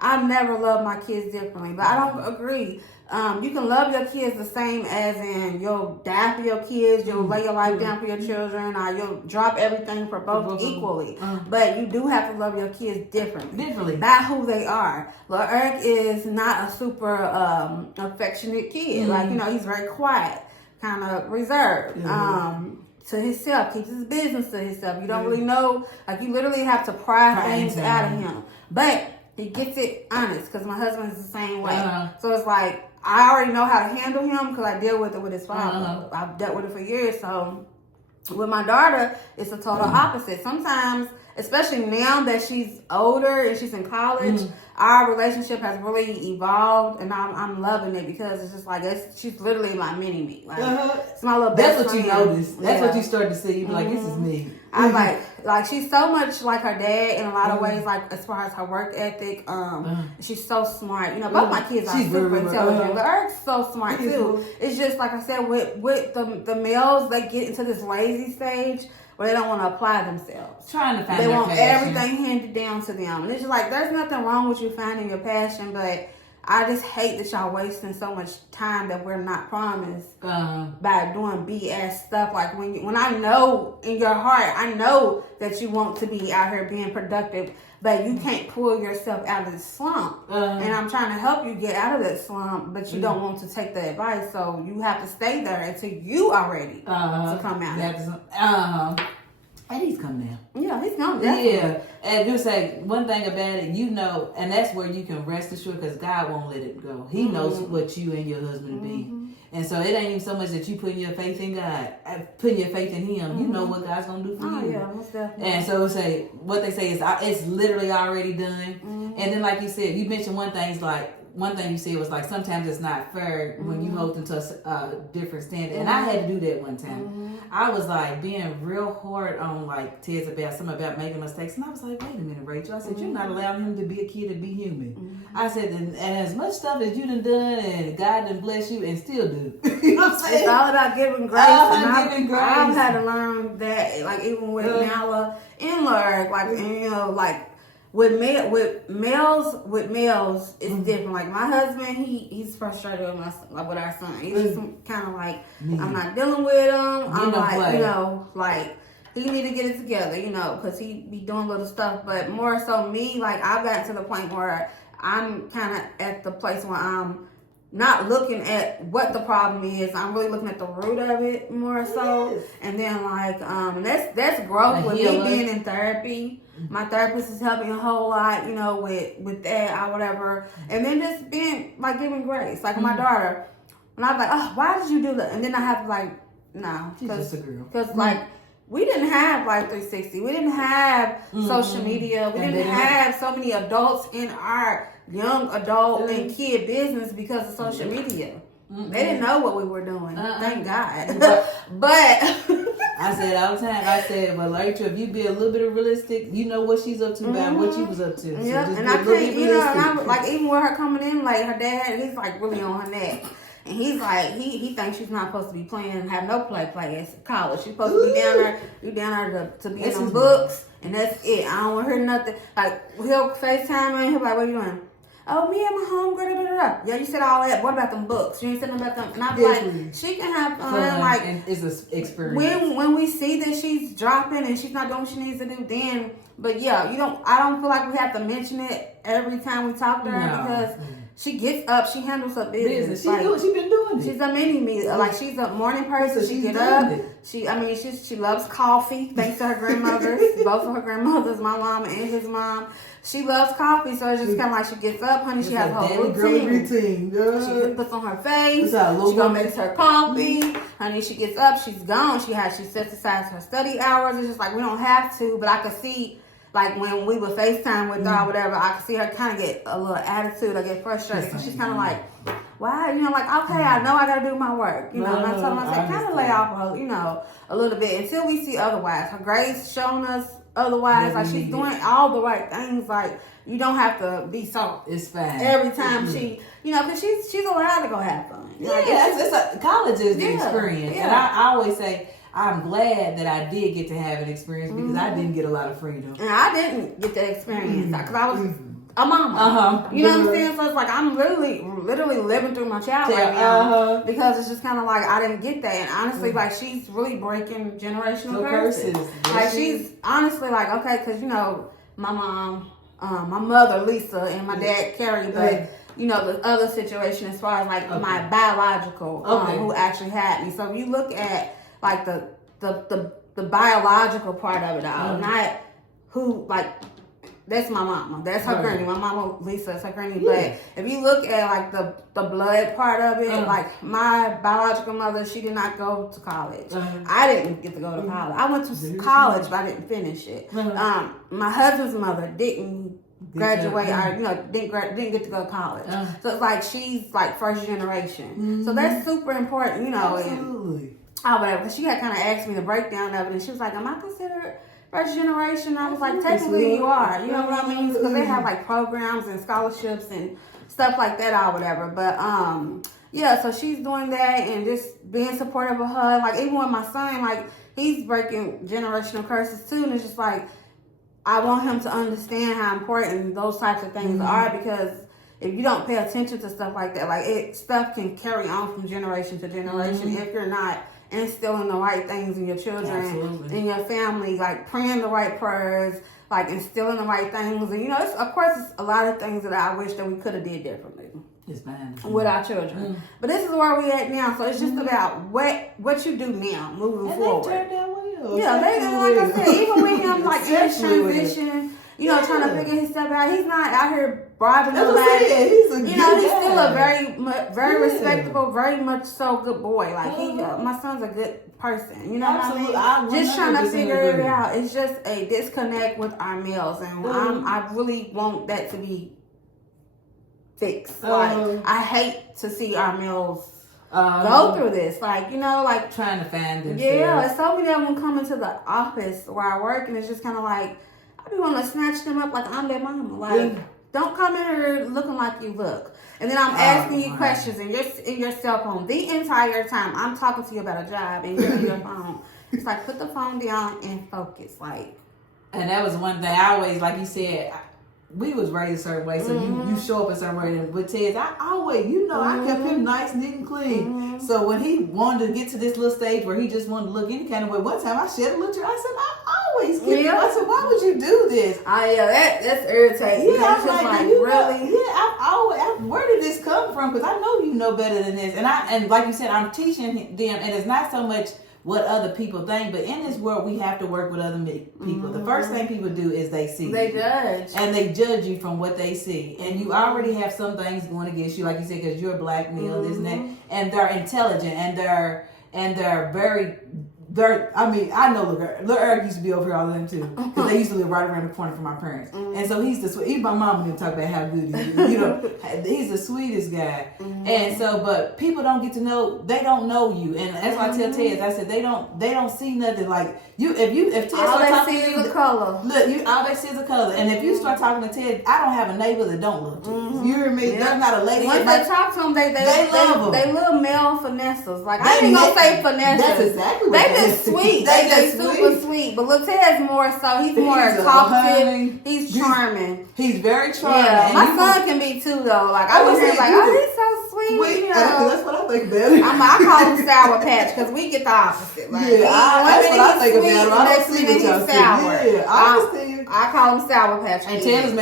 I never loved my kids differently, but I don't agree. You can love your kids the same as in you'll die for your kids, you'll lay your life down for your children, or you'll drop everything for both equally. But you do have to love your kids differently. By who they are. Lil Eric is not a super affectionate kid. Like, he's very quiet, kind of reserved. To himself, keeps his business to himself. You don't really know, like, you literally have to pry things out of him. But he gets it honest, because my husband is the same way. So it's like, I already know how to handle him because I deal with it with his father. I've dealt with it for years. So with my daughter, it's a total opposite. Sometimes, especially now that she's older and she's in college, our relationship has really evolved, and I'm loving it because it's just like she's literally my mini me. Like it's my little best That's what you notice. That's what you start to see. You be like, this is me. I'm like she's so much like her dad in a lot of ways. Like as far as her work ethic, she's so smart. Both my kids are super intelligent. But Eric's so smart too. It's just like I said with the males, they get into this lazy stage where they don't want to apply themselves. Trying to find They their want passion. everything handed down to them. And it's just like, there's nothing wrong with you finding your passion, but I just hate that y'all wasting so much time that we're not promised by doing BS stuff. Like when I know in your heart, I know that you want to be out here being productive, but you can't pull yourself out of the slump. And I'm trying to help you get out of that slump, but you don't want to take the advice. So you have to stay there until you are ready to come out. And he's coming down. Yeah, he's coming down. Yeah. And you say one thing about it, and that's where you can rest assured because God won't let it go. He knows what you and your husband be. And so it ain't even so much that you putting your faith in God, putting your faith in Him. You know what God's gonna do for you. Yeah, most definitely. And so what they say is it's literally already done. And then like you said, you mentioned one thing you said was like sometimes it's not fair when you hold them to a different standard. And I had to do that one time. I was like being real hard on like Ted's about making mistakes. And I was like, wait a minute, Rachel. I said, you're not allowing him to be a kid and be human. I said, and as much stuff as you done and God done bless you and still do. You know what I'm saying? It's all about giving grace. I've had to learn that, like even with Nala and Lark, like, With males, it's different. Like my husband, he's frustrated with our son. He's just kind of like, I'm not dealing with him. I'm like, like he need to get it together, because he be doing little stuff. But more so me, like I got to the point where I'm kind of at the place where I'm not looking at what the problem is. I'm really looking at the root of it more so. Yes. And then that's growth with me being in therapy. My therapist is helping a whole lot, with that or whatever. And then just being like giving grace. Like my daughter, And I was like, oh, why did you do that? And then I have to like, no. She's just a girl. Because like, we didn't have like 360. We didn't have social media. We didn't have so many adults in our young adult and kid business because of social media. They didn't know what we were doing. Thank God. But I said all the time, I said, well, Rachel, if you be a little bit realistic, you know what she's up to about what you was up to. So yeah, and I can't, you know, and I, like even with her coming in, like her dad, he's like really on her neck. And he's like, he thinks she's not supposed to be playing and have no play at college. She's supposed to be down there, to be in some books, and that's it. I don't want to hear nothing. Like, he'll FaceTime me and he'll be like, what are you doing? Oh, me and my homegirl, Yeah, you said all that. What about them books? You ain't said nothing about them. And I'm like, she can have fun. Like, and it's an experience. When we see that she's dropping and she's not doing what she needs to do, then, but yeah, I don't feel like we have to mention it every time we talk to her because she gets up, she handles her business. She been doing it. She's a mini-me. Like, she's a morning person. She get up. She loves coffee, thanks to her grandmothers. Both of her grandmothers, my mom and his mom. She loves coffee, so it's just kind of like she gets up, honey. She has her routine. She puts on her face. She gonna make her coffee. Honey, she gets up. She's gone. She sets aside her study hours. It's just like we don't have to, but I could see. Like when we would FaceTime with her or whatever, I could see her kind of get a little attitude or get frustrated. So she's kind of like, why? You know, like, okay, I know I got to do my work. You know, and I told her, I said, kind of lay off her, you know, a little bit until we see otherwise. Her grades showing us otherwise. Like, she's doing all the right things. Like, you don't have to be so. It's fine. Every time she, you know, because she's allowed to go have fun. Yeah, like, college is the experience. Yeah. And I always say, I'm glad that I did get to have an experience because I didn't get a lot of freedom. And I didn't get that experience because I was a mama. You know what I'm saying? So it's like I'm literally living through my child right now because it's just kind of like I didn't get that. And honestly, like she's really breaking generational curses. Like she's honestly like, okay, because you know, my mom, my mother, Lisa, and my dad, Carrie, but you know, the other situation as far as like my biological, who actually had me. So if you look at like the biological part of it all, not who like that's my mama, that's her granny. My mama Lisa is her granny. But if you look at like the blood part of it, like my biological mother, she did not go to college. I didn't get to go to college. I went to college, but I didn't finish it. My husband's mother didn't graduate, or you know, didn't get to go to college. So it's like she's like first generation. So that's super important, you know. Absolutely. Whatever, because she had kind of asked me the breakdown of it, and she was like, am I considered first generation? I was like, technically you are, you know what I mean? Because they have like programs and scholarships and stuff like that or whatever. But yeah, so she's doing that and just being supportive of her. Like even with my son, like he's breaking generational curses too, and it's just like I want him to understand how important those types of things are, because if you don't pay attention to stuff like that, like stuff can carry on from generation to generation if you're not instilling the right things in your children, in your family, like praying the right prayers, like instilling the right things. And you know, of course, it's a lot of things that I wish that we could have did differently with our children. But this is where we at now, so it's just about what you do now, moving forward. They turned out well. Yeah, they like I said, even with him like in his transition. You know, trying to figure his stuff out. He's not out here bribing nobody. He's still a very respectable, very much so good boy. Like my son's a good person. You know what I mean? Just trying to figure it out. It's just a disconnect with our males, and I really want that to be fixed. Like I hate to see our males go through this, like you know, like trying to find themselves. Yeah, so many of them come into the office where I work, and it's just kind of like. I be want to snatch them up like I'm their mama. Like, don't come in here looking like you look. And then I'm asking you questions in your cell phone the entire time. I'm talking to you about a job and you're on your phone. It's like, put the phone down and focus. Like, and that was one thing I always, like you said, we was raised a certain way, so you show up a certain way. And with Ted, I always, you know, I kept him nice, neat, and clean. So when he wanted to get to this little stage where he just wanted to look any kind of way, one time I shed a little tear. I said, I always get you. I said, why would you do this? That's irritating. Yeah, I'm like really? Yeah, where did this come from? Because I know you know better than this. And like you said, I'm teaching them, and it's not so much what other people think. But in this world, we have to work with other people. The first thing people do is they see. They judge. And they judge you from what they see. And you already have some things going against you, like you said, because you're a black male, this and that. And they're intelligent, and they're very... I know Lil Eric used to be over here all the time too, because they used to live right around the corner from my parents. And so he's the sweet. Even my mom didn't talk about how good he is. You know, he's the sweetest guy. And so, but people don't get to know. They don't know you, and that's why I tell Ted. I said they don't see nothing like you. If Ted start talking to you, the color. Look, all they see is the color. And if you start talking to Ted, I don't have a neighbor that don't look to you. You hear me? There's not a lady. Once they talk to them, they love them. They little male finesses. Like I ain't gonna say finesses. That's exactly what they just sweet. They super sweet. But look, Ted's more so. He's more talkative. He's charming. He's very charming. Yeah, my son can be too though. Like I was like, oh, he's so sweet. You know? That's what I think about it. I call him Sour Patch because we get the opposite. Like, that's what I think about him. I don't see what y'all sour. Yeah, I understand. I call him Sour Patch. And Ted's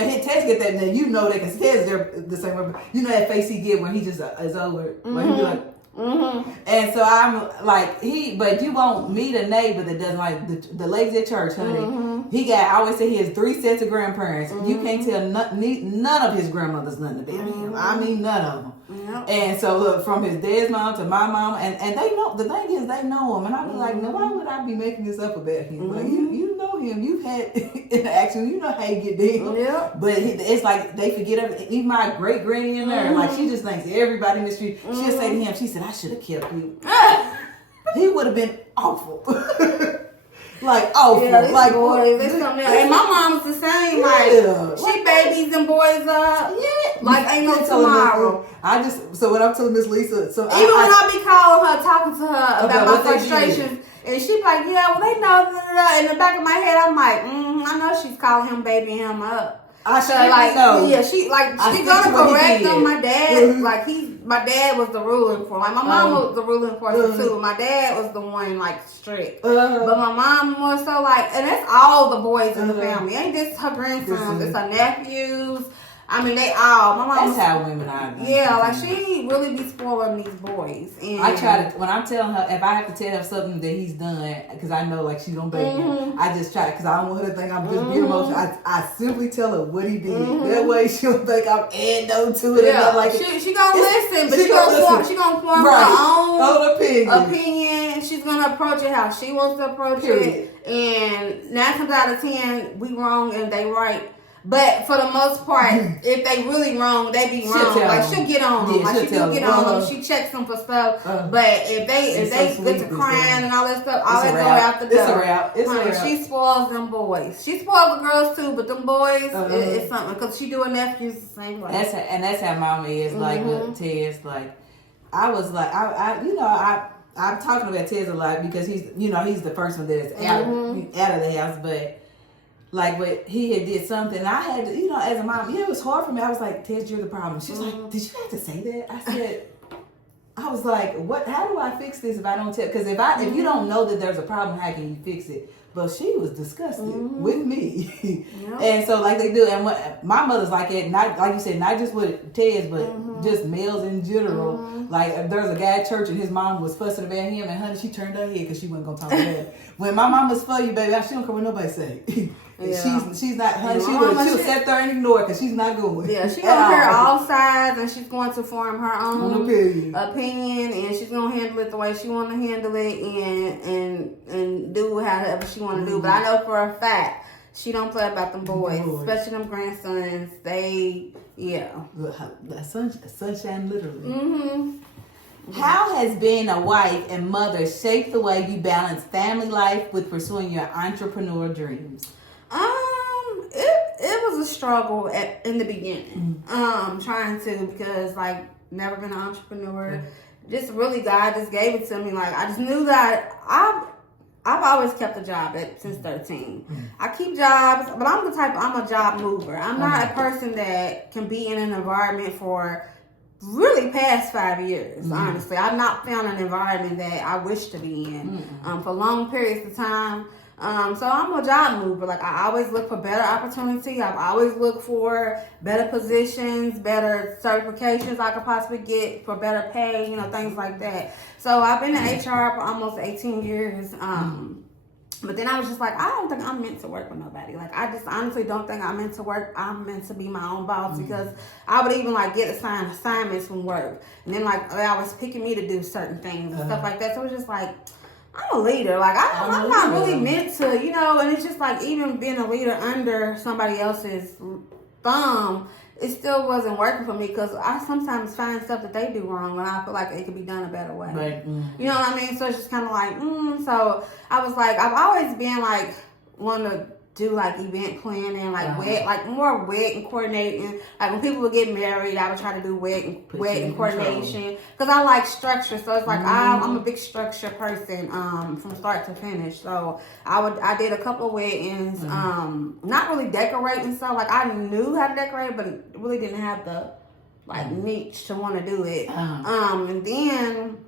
get that. Now you know that because Ted's the same way. You know that face he get when he just is over. When he be like. And so I'm like but you won't meet a neighbor that doesn't like the ladies at church, honey. I always say he has 3 sets of grandparents. You can't tell none of his grandmothers nothing about him. I mean none of them. And so look, from his dad's mom to my mom, and they know. The thing is, they know him, and I be like, no, why would I be making this up about him? Like you know him, you've had interaction, you know how he get down. But it's like they forget everything. Even my great granny in there, like she just thinks everybody in the street. She'll say to him, she said, I should have kept you. He would have been awful. Like awful. Yeah, like boys, they something else. And my mom's the same. Like she babies them boys up. Yeah. Like ain't no tomorrow. So when I'm telling Miss Lisa, so even when I be calling her, talking to her about my frustrations, and she be like, yeah, well they know. In the back of my head, I'm like, I know she's calling him, babying him up. I know. Yeah, she gonna correct him. My dad, my dad was the ruling force. Like my mom was the ruling force too. My dad was the one strict, but my mom more so and that's all the boys in the family. Ain't this her grandsons? It's her nephews. I mean, they all. My mom. That's how women are. Yeah, she really be spoiling these boys. And I try to when I'm telling her if I have to tell her something that he's done because I know she's gonna bake him. I just try because I don't want her to think I'm just being emotional. I simply tell her what he did. That way she don't think I'm adding on to it. Yeah, she gonna listen, but she gonna form her own opinion. She's gonna approach it how she wants to approach it. And 9 times out of 10, we wrong and they right. But for the most part, if they really wrong, they be wrong. She'll get on them. She do get on them. She checks them for stuff. But if they get to crying and all that stuff, all that go out the door. It's a wrap. She spoils them boys. She spoils the girls too, but them boys, it's something because she do her nephews the same way. That's how Mama is. With Ted's I was I'm talking about Ted's a lot because he's the first one that's out of the house, but. But he had did something. I had to, as a mom, it was hard for me. I was like, Ted, you're the problem. She was like, did you have to say that? I was like, what? How do I fix this if I don't tell? Because if you don't know that there's a problem, how can you fix it? But she was disgusted with me. And so they do. And my mother's like it, not like you said, not just with Ted's, but just males in general. There's a guy at church and his mom was fussing about him, and honey, she turned her head because she wasn't going to talk about it. When my mama's for you, baby, she don't care what nobody say. She's not, honey, she'll sit there and ignore it because she's not going. Yeah, she's going to hear all sides and she's going to form her own opinion and she's going to handle it the way she want to handle it and do however she want to do. But I know for a fact, she don't play about them boys, especially them grandsons. Sunshine literally. How has being a wife and mother shaped the way you balance family life with pursuing your entrepreneur dreams? It was a struggle in the beginning. Trying to because never been an entrepreneur. Just really God just gave it to me. I just knew that I've always kept a job since 13. I keep jobs, but I'm a job mover. I'm not a person that can be in an environment for really past 5 years, honestly. I've not found an environment that I wish to be in for long periods of time. So I'm a job mover. Like I always look for better opportunity. I've always looked for better positions, better certifications I could possibly get for better pay, things like that. So I've been in HR for almost 18 years. But then I was just like, I don't think I'm meant to work with nobody. Like, I just honestly don't think I'm meant to work. I'm meant to be my own boss because I would even like get assigned assignments from work. And then like I was picking me to do certain things and stuff like that. So it was just like, I'm a leader. Like, I'm not really meant to, and it's just like even being a leader under somebody else's thumb, it still wasn't working for me because I sometimes find stuff that they do wrong and I feel like it could be done a better way. Right. You know what I mean? So it's just kind of like, So I was like, I've always been like, wanting to do like event planning, like more wedding coordinating. Like when people would get married, I would try to do wedding coordination because I like structure. So it's like I'm a big structure person from start to finish. So I did a couple of weddings, not really decorating. So like I knew how to decorate, but really didn't have the niche to want to do it. And then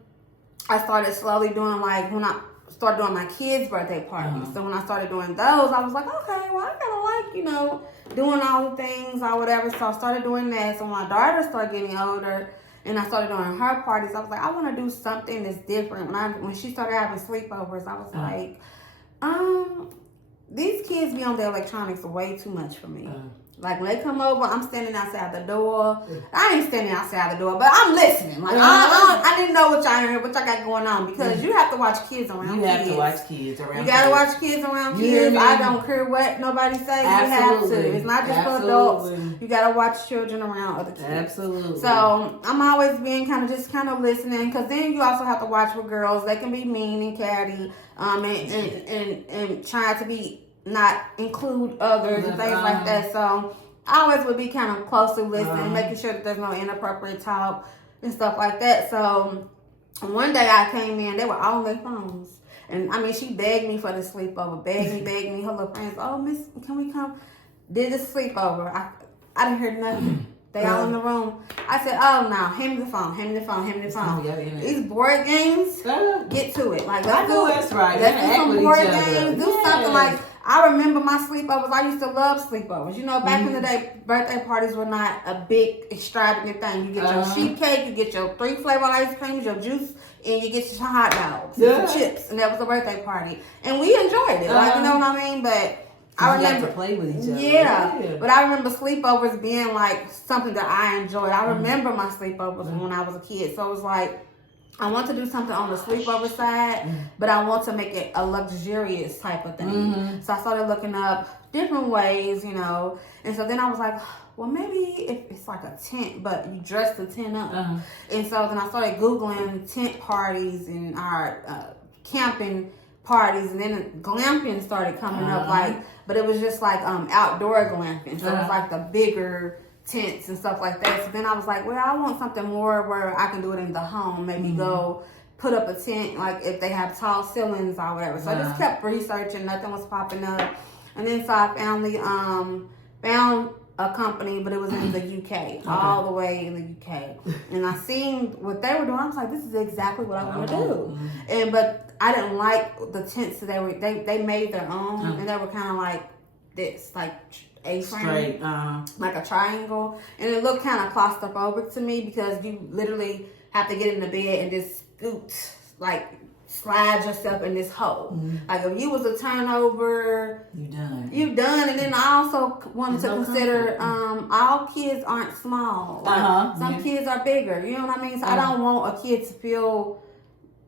I started slowly doing when I started doing my kids' birthday parties. So when I started doing those, I was like, okay, well, I kind of like, doing all the things or whatever. So I started doing that. So when my daughter started getting older and I started doing her parties, I was like, I want to do something that's different. When she started having sleepovers, I was like, these kids be on their electronics way too much for me. Like when they come over, I'm standing outside the door. I ain't standing outside the door, but I'm listening. Like I didn't know what y'all got going on because you have to watch kids around kids. You have to watch kids around kids. You gotta watch kids around kids. I don't care what nobody says. Absolutely. You have to. It's not just for adults. You gotta watch children around other kids. Absolutely. So I'm always being kind of listening because then you also have to watch with girls. They can be mean and catty, and trying to be not include others and things like that. So I always would be kind of closely listening, making sure that there's no inappropriate talk and stuff like that. So one day I came in, they were all on their phones. And I mean, she begged me for the sleepover, begged me, her little friends, oh, miss, can we come? Did the sleepover. I didn't hear nothing. They all in the room. I said, oh, no, hand me the phone. These board games, get to it. Like, let's do some board games, do something like, I remember my sleepovers. I used to love sleepovers. Back in the day, birthday parties were not a big, extravagant thing. You get your sheet cake, you get your 3 flavor ice creams, your juice, and you get your hot dogs, and some chips, and that was a birthday party. And we enjoyed it. Like, you know what I mean? But I remember to play with each other. Yeah, but I remember sleepovers being like something that I enjoyed. I remember my sleepovers when I was a kid. So it was like, I want to do something on the sleepover side, but I want to make it a luxurious type of thing. So I started looking up different ways, And so then I was like, well, maybe if it's like a tent, but you dress the tent up. And so then I started Googling tent parties and our camping parties, and then glamping started coming up, but it was just like outdoor glamping. So it was like the bigger tents and stuff like that. So then I was like, well, I want something more where I can do it in the home. Maybe go put up a tent, like if they have tall ceilings or whatever. So I just kept researching. Nothing was popping up. And then so I found a company, but it was in the UK, all the way in the UK. And I seen what they were doing. I was like, this is exactly what I want to do. But I didn't like the tents that they made their own, and they were kind of like this, like A-frame, like a triangle, and it looked kind of claustrophobic to me because you literally have to get in the bed and just scoot, like slide yourself in this hole. Like if you was a turnover, you done. And then I also wanted to consider all kids aren't small. Like some kids are bigger. You know what I mean? So I don't want a kid to feel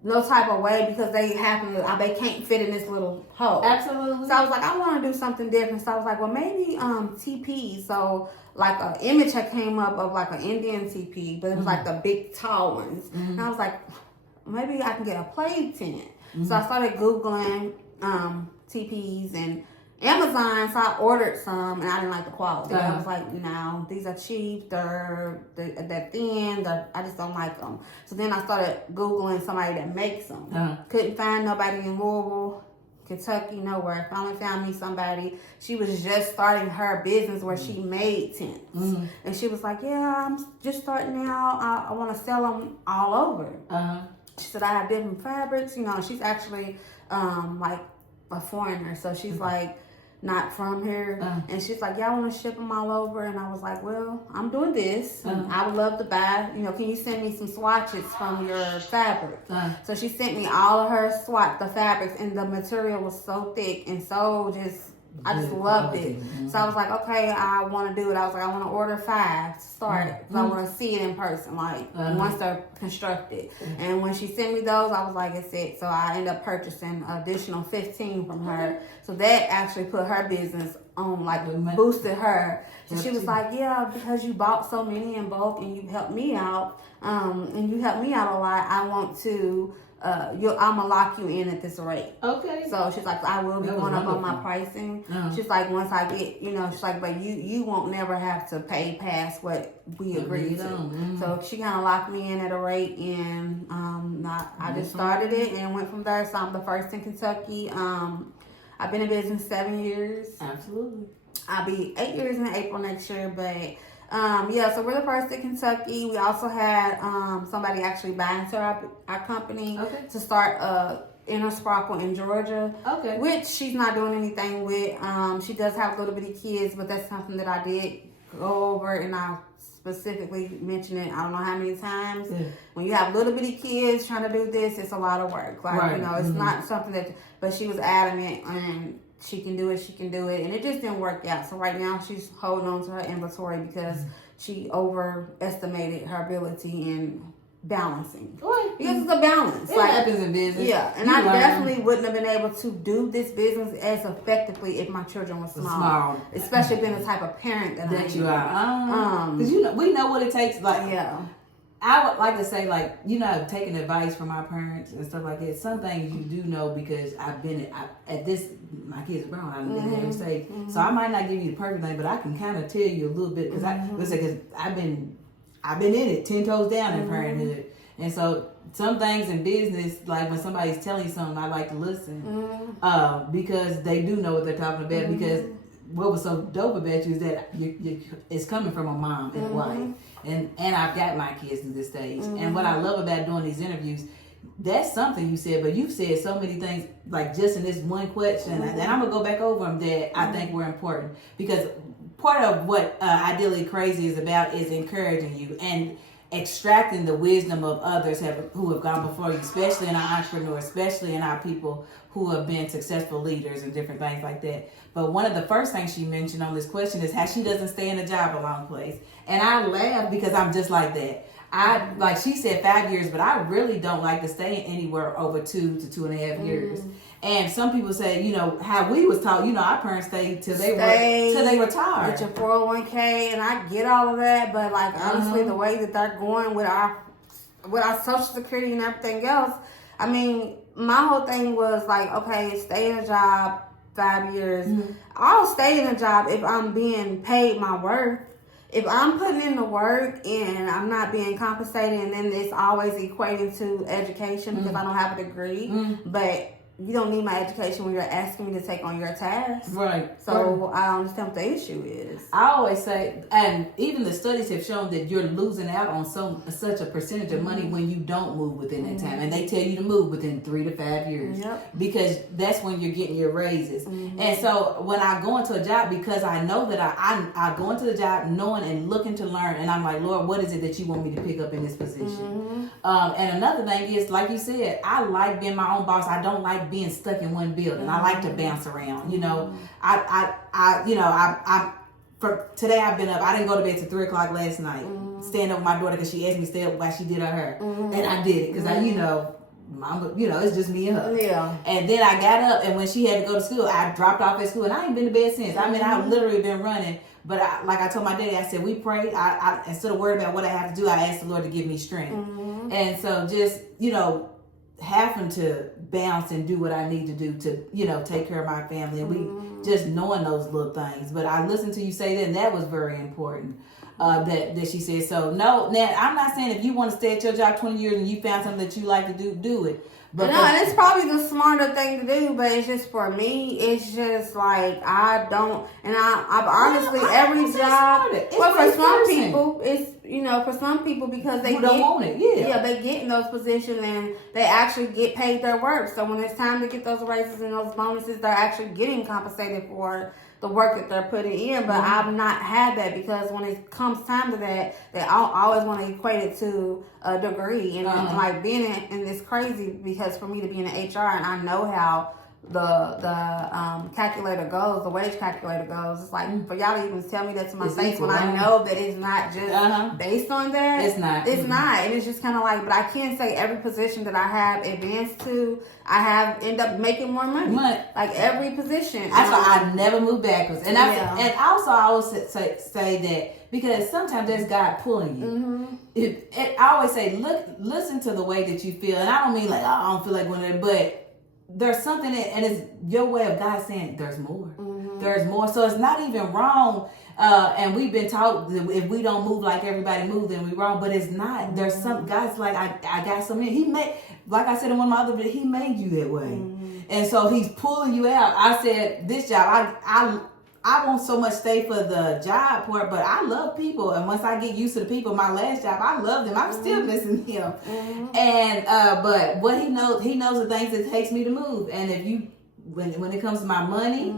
no type of way because they can't fit in this little hole. Absolutely. So I was like, I want to do something different. So I was like, well, maybe Teepees. So like an image had came up of like an Indian teepee, but it was like the big tall ones. And I was like, maybe I can get a play tent. So I started Googling teepees and Amazon, so I ordered some, and I didn't like the quality. I was like, no, these are cheap, they're thin, I just don't like them. So then I started Googling somebody that makes them. Couldn't find nobody in Louisville, Kentucky, nowhere. Finally found me somebody. She was just starting her business where she made tents. And she was like, yeah, I'm just starting out. I want to sell them all over. She said, I have different fabrics, she's actually like a foreigner, so she's like not from here, and she's like, y'all want to ship them all over? And I was like, well, I'm doing this. I would love to buy, can you send me some swatches from your fabric? So she sent me all of her the fabrics, and the material was so thick and so I just loved it. So I was like, okay, I want to do it. I was like, I want to order 5 to start. I want to see it in person, like once they're constructed. And when she sent me those, I was like, it's it. So I ended up purchasing an additional 15 from her. So that actually put her business on, like boosted her. So she was like, yeah, because you bought so many in bulk and you helped me out, and you helped me out a lot, I want to... I'm gonna lock you in at this rate. Okay. So she's like, I will be going up on my pricing. She's like, once I get, she's like, but you won't never have to pay past what we agreed to. So she kind of locked me in at a rate, and I just started it and went from there. So I'm the first in Kentucky. I've been in business 7 years. Absolutely. I'll be 8 years in April next year, but. So we're the first in Kentucky. We also had somebody actually buy into our company to start Inner Sparkle in Georgia, which she's not doing anything with. She does have little bitty kids, but that's something that I did go over, and I specifically mentioned it I don't know how many times. When you have little bitty kids trying to do this, it's a lot of work. Like, it's not something that, but she was adamant, and she can do it, and it just didn't work out. So right now she's holding on to her inventory because she overestimated her ability in balancing. Because it's a balance. It happens in business. Yeah, and I definitely wouldn't have been able to do this business as effectively if my children were small. Especially being the type of parent that you are. Because we know what it takes. Like, I would like to say, like, taking advice from my parents and stuff like that. Some things you do know because I've been at this. My kids are grown. I've been at this stage, so I might not give you the perfect thing, but I can kind of tell you a little bit because I've been in it 10 toes down in parenthood, and so some things in business, like when somebody's telling you something, I like to listen because they do know what they're talking about. Because what was so dope about you is that it's coming from a mom and a wife. And I've got my kids in this stage. And what I love about doing these interviews, that's something you said, but you've said so many things, like just in this one question, and I'm going to go back over them that I think were important. Because part of what Ideally Crazy is about is encouraging you and extracting the wisdom of others who have gone before you, especially in our entrepreneurs, especially in our people who have been successful leaders and different things like that. But one of the first things she mentioned on this question is how she doesn't stay in a job a long place. And I laugh because I'm just like that. Like she said 5 years, but I really don't like to stay anywhere over 2 to 2.5 years. And some people say, how we was taught, our parents stayed till they retired. With your 401k, and I get all of that, but like honestly, the way that they're going with our Social Security and everything else, I mean, my whole thing was like, okay, stay in a job 5 years. I'll stay in a job if I'm being paid my worth. If I'm putting in the work and I'm not being compensated, and then it's always equating to education because I don't have a degree, but you don't need my education when you're asking me to take on your task. Right. So I don't understand what the issue is. I always say, and even the studies have shown that you're losing out on such a percentage of money when you don't move within that time. And they tell you to move within 3 to 5 years. Because that's when you're getting your raises. And so when I go into a job, because I know that I go into the job knowing and looking to learn, and I'm like, Lord, what is it that you want me to pick up in this position? And another thing is, like you said, I like being my own boss. I don't like being stuck in one building. I like to bounce around. For today I've been up. I didn't go to bed till 3:00 last night. Staying up with my daughter because she asked me to stay up while she did her hair, and I did it because it's just me and her. Yeah. And then I got up, and when she had to go to school, I dropped off at school, and I ain't been to bed since. I mean, I've literally been running. But like I told my daddy, I said, we prayed. I instead of worried about what I have to do, I asked the Lord to give me strength. And so just having to bounce and do what I need to do to, take care of my family. And we just knowing those little things. But I listened to you say that, and that was very important. that she said. So no, now I'm not saying if you want to stay at your job 20 years and you found something that you like to do it. But no, and it's probably the smarter thing to do, but it's just for me, it's just like I don't, and I've honestly every job. Well, for some people, it's for some people because they don't want it. Yeah, they get in those positions and they actually get paid their work. So when it's time to get those raises and those bonuses, they're actually getting compensated for the work that they're putting in. But I've not had that because when it comes time to that, they always want to equate it to a degree. And like being in this crazy because for me to be in the HR and I know how the calculator goes, the wage calculator goes. It's like for y'all to even tell me that to my face when I know that it's not just based on that. It's not. It's not. And it's just kind of like, but I can't say every position that I have advanced to, I have end up making more money. Like every position. That's why I never move backwards. And and also I always say that because sometimes there's God pulling you. I always say, listen to the way that you feel, and I don't mean like I don't feel like one of it, but there's something and it's your way of God saying there's more. There's more. So it's not even wrong. And we've been taught that if we don't move like everybody moves, then we're wrong. But it's not. There's some God's like I got some in. He made, like I said in one of my other videos, He made you that way, and so He's pulling you out. I said this job, I won't so much stay for the job part, but I love people. And once I get used to the people, my last job, I love them. I'm still missing them. And but what He knows the things it takes me to move. And if you, when it comes to my money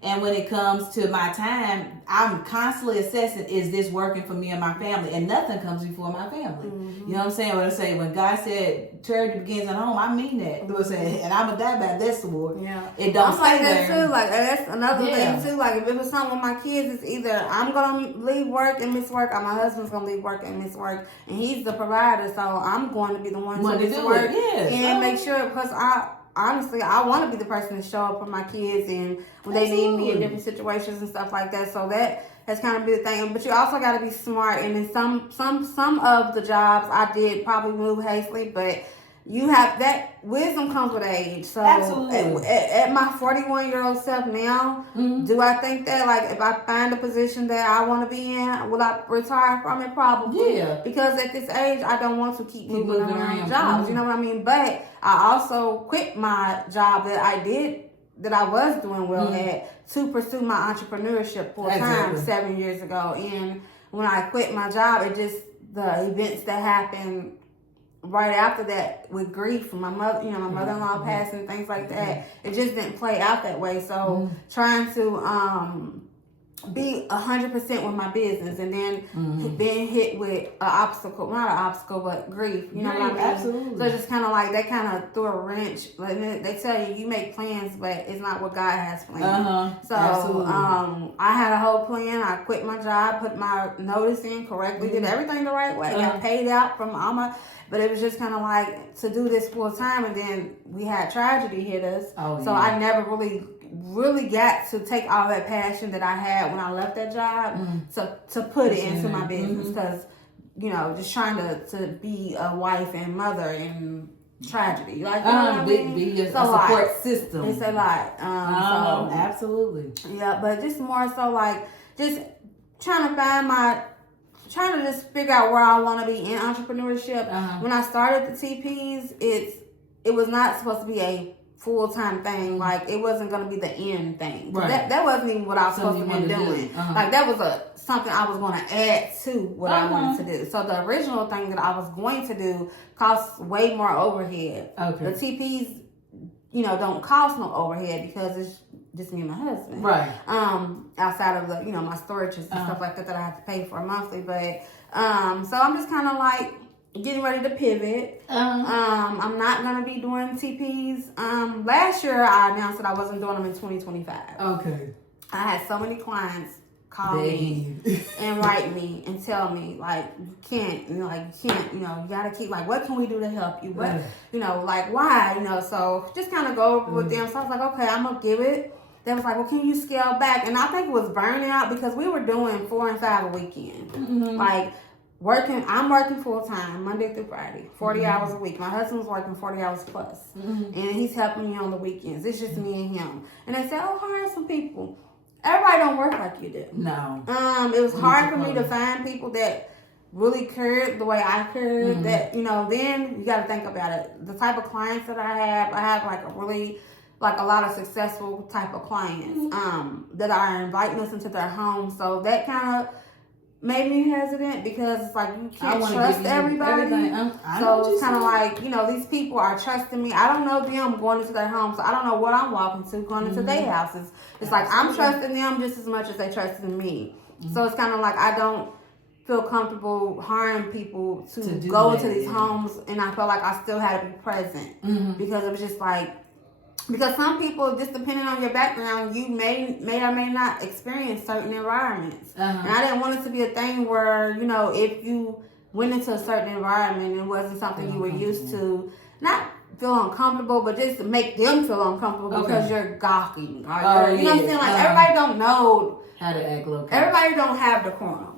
and when it comes to my time, I'm constantly assessing, is this working for me and my family? And nothing comes before my family. You know what I'm saying? When I say, when God said charity begins at home, I mean that. You know what I'm saying? And I'm a die by that sword. Yeah. It don't I'm like there. that too. Like, and that's another thing too. Like, if it was something with my kids, it's either I'm going to leave work and miss work, or my husband's going to leave work and miss work. And he's the provider, so I'm going to be the one to miss work. And make sure, because honestly, I want to be the person to show up for my kids and when they need me in different situations and stuff like that. So that has kind of been the thing. But you also got to be smart. And in some of the jobs, I did probably move hastily, but you have that wisdom comes with age. So at my 41-year-old self now, do I think that like if I find a position that I want to be in, will I retire from it? Probably. Yeah. Because at this age, I don't want to keep moving around jobs. You know what I mean? But I also quit my job that I was doing well at to pursue my entrepreneurship full time 7 years ago. And when I quit my job, it just the events that happened right after that with grief from my mother, my mother-in-law passed and things like that, it just didn't play out that way. So trying to be 100% with my business and then being hit with an obstacle, not an obstacle, but grief. You know what I mean? Absolutely. So it's just kind of like, that kind of threw a wrench. Like, they tell you make plans, but it's not what God has planned. So I had a whole plan. I quit my job, put my notice in correctly, did everything the right way. Got paid out from all my... But it was just kind of like to do this full time, and then we had tragedy hit us. So I never really got to take all that passion that I had when I left that job to put it into my business because, just trying to be a wife and mother in tragedy. Like, you know what I mean? Be a support system. It's a lot. So, absolutely. Yeah, but just more so like just trying to just figure out where I want to be in entrepreneurship. When I started the Teepees, it was not supposed to be a full-time thing. Like, it wasn't going to be the end thing. Right. That wasn't even what I was supposed to be doing. Like, that was something I was going to add to what I wanted to do. So the original thing that I was going to do costs way more overhead. The Teepees, don't cost no overhead because it's just me and my husband. Right. Outside of the, my storages and stuff like that I have to pay for monthly. But, so I'm just kind of like getting ready to pivot. I'm not going to be doing Teepees. Last year I announced that I wasn't doing them in 2025. Okay. I had so many clients call me and write me and tell me like, you can't, you gotta keep like, what can we do to help you? What, like why, so just kind of go over with them. So I was like, okay, I'm gonna give it. They was like, well, can you scale back? And I think it was burnout because we were doing 4 and 5 a weekend. Like I'm working full time, Monday through Friday, 40 hours a week. My husband's working 40 hours plus. And he's helping me on the weekends. It's just me and him. And they said, oh, hire some people. everybody don't work like you do. No. It was hard for me to find people that really cared the way I cared. That, you know, then you got to think about it. The type of clients that I have like a really, like a lot of successful type of clients that are inviting us into their home. So that kind of made me hesitant because it's like you can't trust everybody. So it's kind of like, you know, these people are trusting me. I don't know them going into their home, so I don't know what I'm walking to going into their houses. It's like I'm trusting them just as much as they trusted me. So it's kind of like I don't feel comfortable hiring people to go into these homes, and I felt like I still had to be present because it was just like, because some people, just depending on your background, you may or may not experience certain environments. And I didn't want it to be a thing where, you know, if you went into a certain environment and it wasn't something you were used to, not feel uncomfortable, but just make them feel uncomfortable because you're gawking. Or you know what I'm saying? Like, everybody don't know how to act local. Everybody don't have decorum.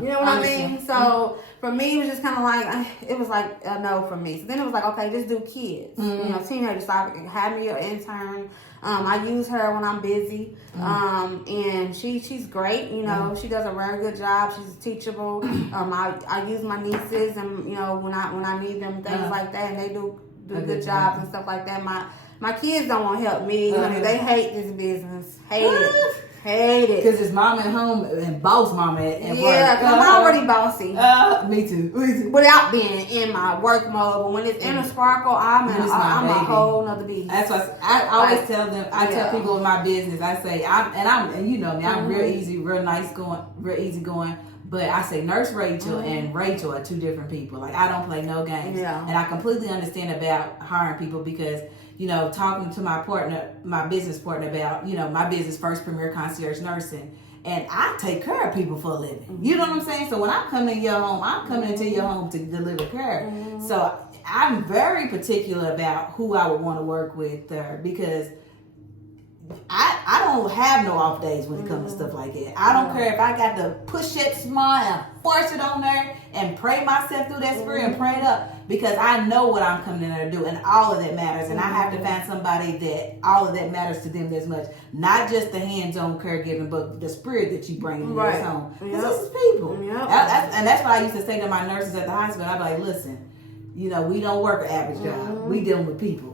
You know what I mean? So for me, it was just kind of like, it was like a no for me. So then it was like, okay, just do kids. You know, teenagers. So I had me an intern. I use her when I'm busy. And she's great. You know, she does a very good job. She's teachable. I use my nieces, and you know, when I need them, things like that, and they do good jobs and stuff like that. My kids don't want to help me. They hate this business. Hate it. Because it's mom at home and boss mama at work. Yeah, because I'm already bossy. Me too. Without being in my work mode. But when it's in a sparkle, I'm a whole nother beast. That's why I always tell them, I tell people in my business, I say, and you know me, I'm real easy, real nice going, real easy going. But I say Nurse Rachel and Rachel are two different people. Like, I don't play no games. Yeah. And I completely understand about hiring people because, you know, talking to my business partner about, you know, my business, First Premier Concierge Nursing, and I take care of people for a living. You know what I'm saying? So when I come in your home, I'm coming into your home to deliver care. So I'm very particular about who I would want to work with there because I don't have no off days when it comes to stuff like that. I don't care if I got to push that smile and force it on there and pray myself through that spirit and pray it up because I know what I'm coming in there to do, and all of that matters. And I have to find somebody that all of that matters to them as much. Not just the hands-on caregiving, but the spirit that you bring into this home. Because this is people. And that's what I used to say to my nurses at the hospital. I'd be like, listen, you know, we don't work an average job. We dealing with people.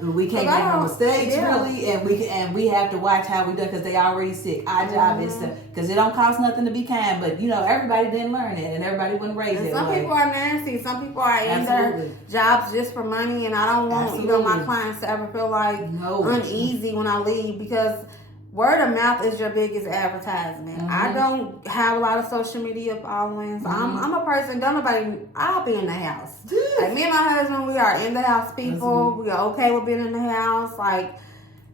We can't make no mistakes really, and we have to watch how we do because they already sick. Our job is to, because it don't cost nothing to be kind, but you know, everybody didn't learn it, and everybody wasn't raised that way. Some people are nasty. Some people are in their jobs just for money, and I don't want you know my clients to ever feel like uneasy when I leave because word of mouth is your biggest advertisement. I don't have a lot of social media followings. I'm a person, I'll be in the house. Like me and my husband, we are in the house people. We are okay with being in the house. Like,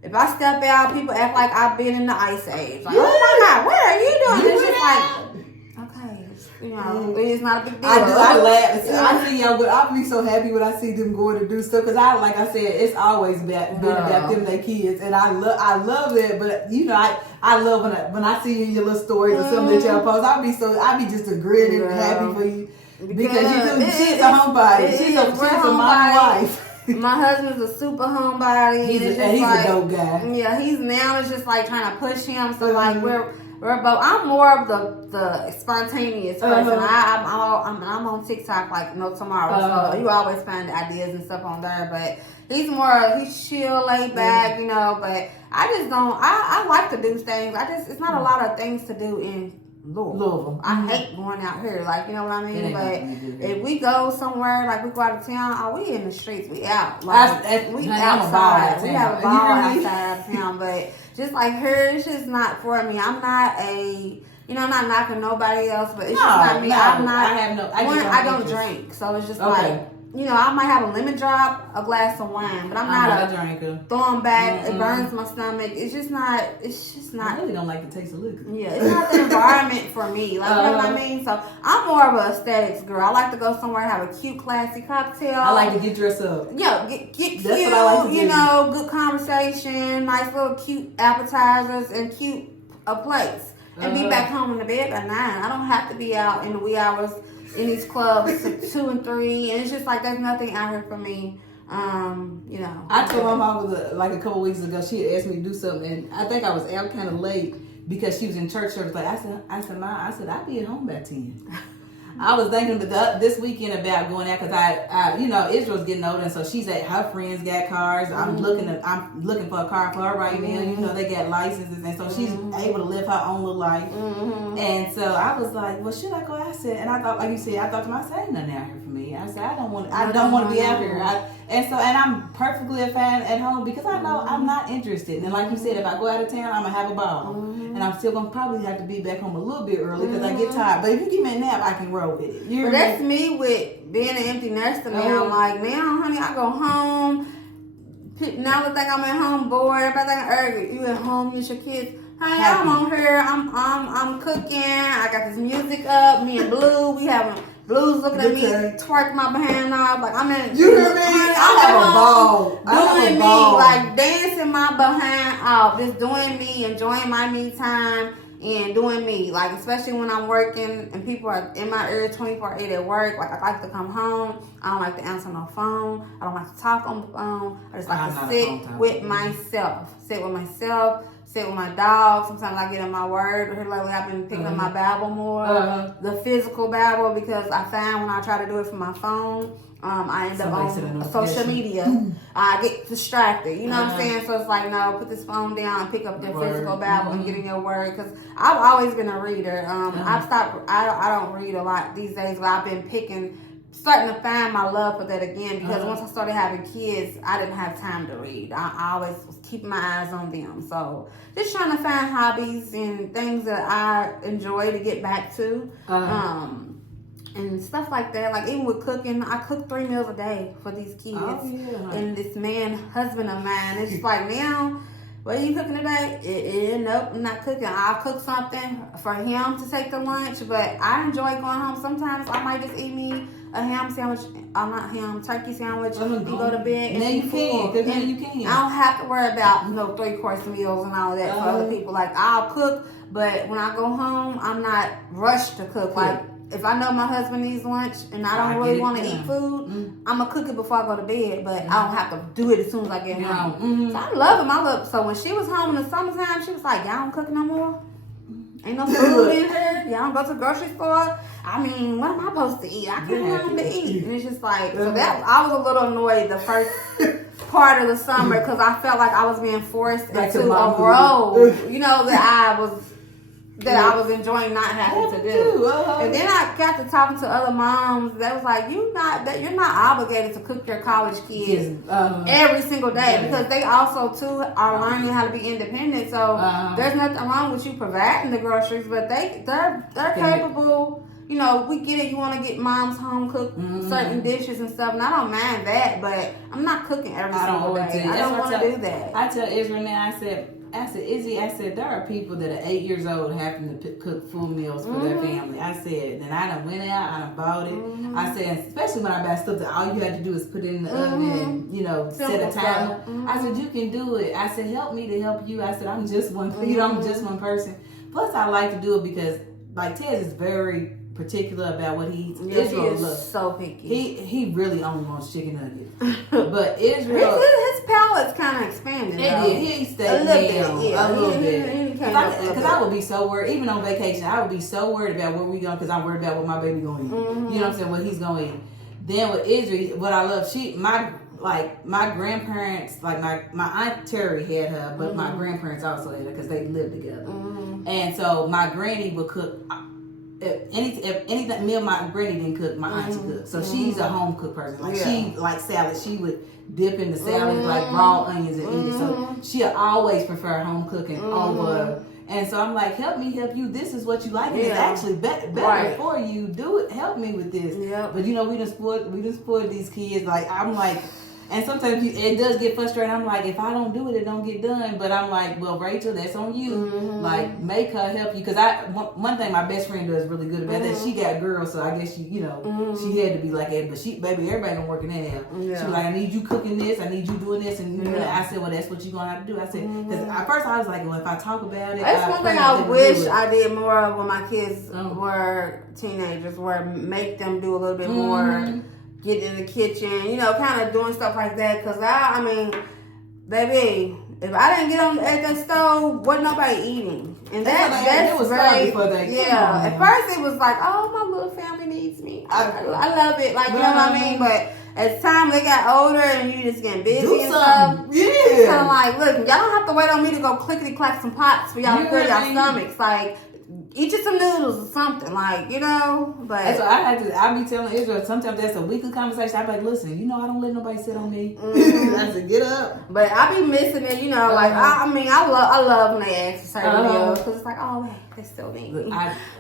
if I step out, people act like I've been in the ice age. Like, oh my God, what are you doing? It's just like, okay. You know, it's not a big deal. I laugh. I see y'all, but I'll be so happy when I see them going to do stuff because like I said, it's always been about them, their kids, and I love it. But you know, I love when I see you in your little stories or something that y'all post. I'll be just a grin and happy for you because she's a homebody. She's a mom wife. My husband's a super homebody. He's a dope guy. Yeah, he's now it's just like trying to push him. So like we're both. I'm more of the spontaneous person. I'm on TikTok like no tomorrow. So you always find ideas and stuff on there. But he's chill, laid back, you know. But I just don't. I like to do things. It's not a lot of things to do in Louisville. I hate going out here, like, you know what I mean? But if we go somewhere, like we go out of town, we in the streets, we out. Like, we outside. We have a ball outside of town. But just like her, it's just not for me. I'm not I'm not knocking nobody else, but it's just not me. I don't drink. So it's just like, you know, I might have a lemon drop, a glass of wine, but I'm not a drinker. Throwing back, it burns my stomach. It's just not. I really don't like the taste of liquor. Yeah, it's not the environment for me. Like, you know what I mean? So I'm more of an aesthetics girl. I like to go somewhere and have a cute, classy cocktail. I like to get dressed up. Yeah, get cute. That's what I like to do. You know, good conversation, nice little cute appetizers, and cute plates. And be back home in the bed by 9. I don't have to be out in the wee hours in these clubs 2 and 3, and it's just like there's nothing out here for me. You know. I told my mom like a couple weeks ago, she had asked me to do something, and I think I was out kind of late. because she was in church service. Like I said, Ma, I'll be at home by 10. I was thinking this weekend about going out because I Israel's getting older, and so she's at her friends got cars. I'm looking for a car for her right now. You know, they got licenses, and so she's able to live her own little life. And so I was like, well, should I go out? I said, and I thought, like you said, I thought to myself, ain't nothing out here for me. I said, I don't want to be out here. And I'm perfectly fine at home because I know I'm not interested. And like you said, if I go out of town, I'm gonna have a ball, and I'm still gonna probably have to be back home a little bit early because I get tired. But if you give me a nap, I can roll with it. But that's me with being an empty nester now. I'm like, now, honey, I go home. Now they think I'm at home bored. Everybody think, you at home, you with your kids. Honey, I'm on here. I'm cooking. I got this music up. Me and Blue, we having Blue's looking at me, twerking my behind off. Like I'm in. You hear me? I have a ball. Doing me, like dancing my behind off, just doing me, enjoying my me time. And doing me, like especially when I'm working and people are in my ear 24/8 at work. Like I like to come home. I don't like to answer no phone. I don't like to talk on the phone. I just like to sit with myself. Sit with my dog. Sometimes I get in my word. Lately I've been picking up my Bible more, the physical Bible, because I find when I try to do it from my phone, I end up on social media. I get distracted. You know what I'm saying? So it's like, no, put this phone down and pick up the physical Bible and get in your word. Because I've always been a reader. I've stopped. I don't read a lot these days, but I've been starting to find my love for that again. Because once I started having kids, I didn't have time to read. I always was keeping my eyes on them. So just trying to find hobbies and things that I enjoy to get back to. And stuff like that. Like even with cooking, I cook 3 meals a day for these kids. And this husband of mine, it's like, now, what are you cooking today? Nope, I'm not cooking. I'll cook something for him to take to lunch, but I enjoy going home. Sometimes I might just eat me a ham sandwich, turkey sandwich, and go to bed. Now you can. I don't have to worry about 3-course meals and all of that for other people. Like I'll cook, but when I go home, I'm not rushed to cook. Like if I know my husband needs lunch and I don't really want to eat food, I'm going to cook it before I go to bed, but I don't have to do it as soon as I get home. So I love him. So when she was home in the summertime, she was like, y'all don't cook no more? Ain't no food in here? Y'all don't go to the grocery store? I mean, what am I supposed to eat? I can't home to eat. And it's just like, so that I was a little annoyed the first part of the summer because I felt like I was being forced into a role, that I was enjoying not having to do. And then I got to talking to other moms that was like, you're not obligated to cook your college kids every single day because they also too are learning how to be independent. So there's nothing wrong with you providing the groceries, but they're capable. We get it. You want to get mom's home cooked certain dishes and stuff, and I don't mind that. But I'm not cooking every single day. I don't want to do that. I tell Israel now. I said, Izzy, there are people that are 8 years old having to cook full meals for their family. I said, then I done went out, I done bought it. I said, especially when I buy stuff that all you had to do is put it in the oven and, set a timer. I said, you can do it. I said, help me to help you. I said, I'm just one, I'm just one person. Plus, I like to do it because, like, Ted is very particular about what he eats. Israel is so picky. He really only wants chicken nuggets. But Israel, his palate's kind of expanded. He stayed down a little bit. Because I would be so worried, even on vacation, I would be so worried about where we going because I'm worried about what my baby going to eat. You know what I'm saying? What he's going to eat. Then with Israel, what I love, my grandparents, like my Aunt Terry had her, but my grandparents also had her because they lived together. And so my granny would cook. If anything meal my granny didn't cook, my auntie cooked. So she's a home cook person. Like she likes salad. She would dip in the salad like raw onions and eat it. So she'll always prefer home cooking over. And so I'm like, help me help you. This is what you like. And it's actually better for you. Do it. Help me with this. But we just spoiled these kids. Like I'm like. And sometimes it does get frustrating. I'm like, if I don't do it don't get done. But I'm like, well, Rachel, that's on you. Like, make her help you. Because one thing my best friend does really good about that, she got girls, so I guess she had to be like that. But baby, everybody gonna work in that house. She was like, I need you cooking this, I need you doing this, and I said, well, that's what you're gonna have to do. I said, because at first I was like, well, if I talk about it, that's one thing I wish I did more of when my kids were teenagers, where make them do a little bit more. Get in the kitchen, kind of doing stuff like that. Because I mean, baby, if I didn't get at that stove, wasn't nobody eating. And that's was very, before that. yeah. At first it was like, oh, my little family needs me. I love it. Like, you know what I mean? But as time they got older and you just getting busy and stuff, it's kind of like, look, y'all don't have to wait on me to go clickety clack some pots for y'all to fill y'all stomachs. Like, eat you some noodles or something, like, you know. But that's what I be telling Israel. Sometimes that's a weekly conversation. I be like, listen, you know, I don't let nobody sit on me. I said, get up. But I be missing it, you know. Like I love when they ask for certain meals because it's like, oh, hey, they still need me.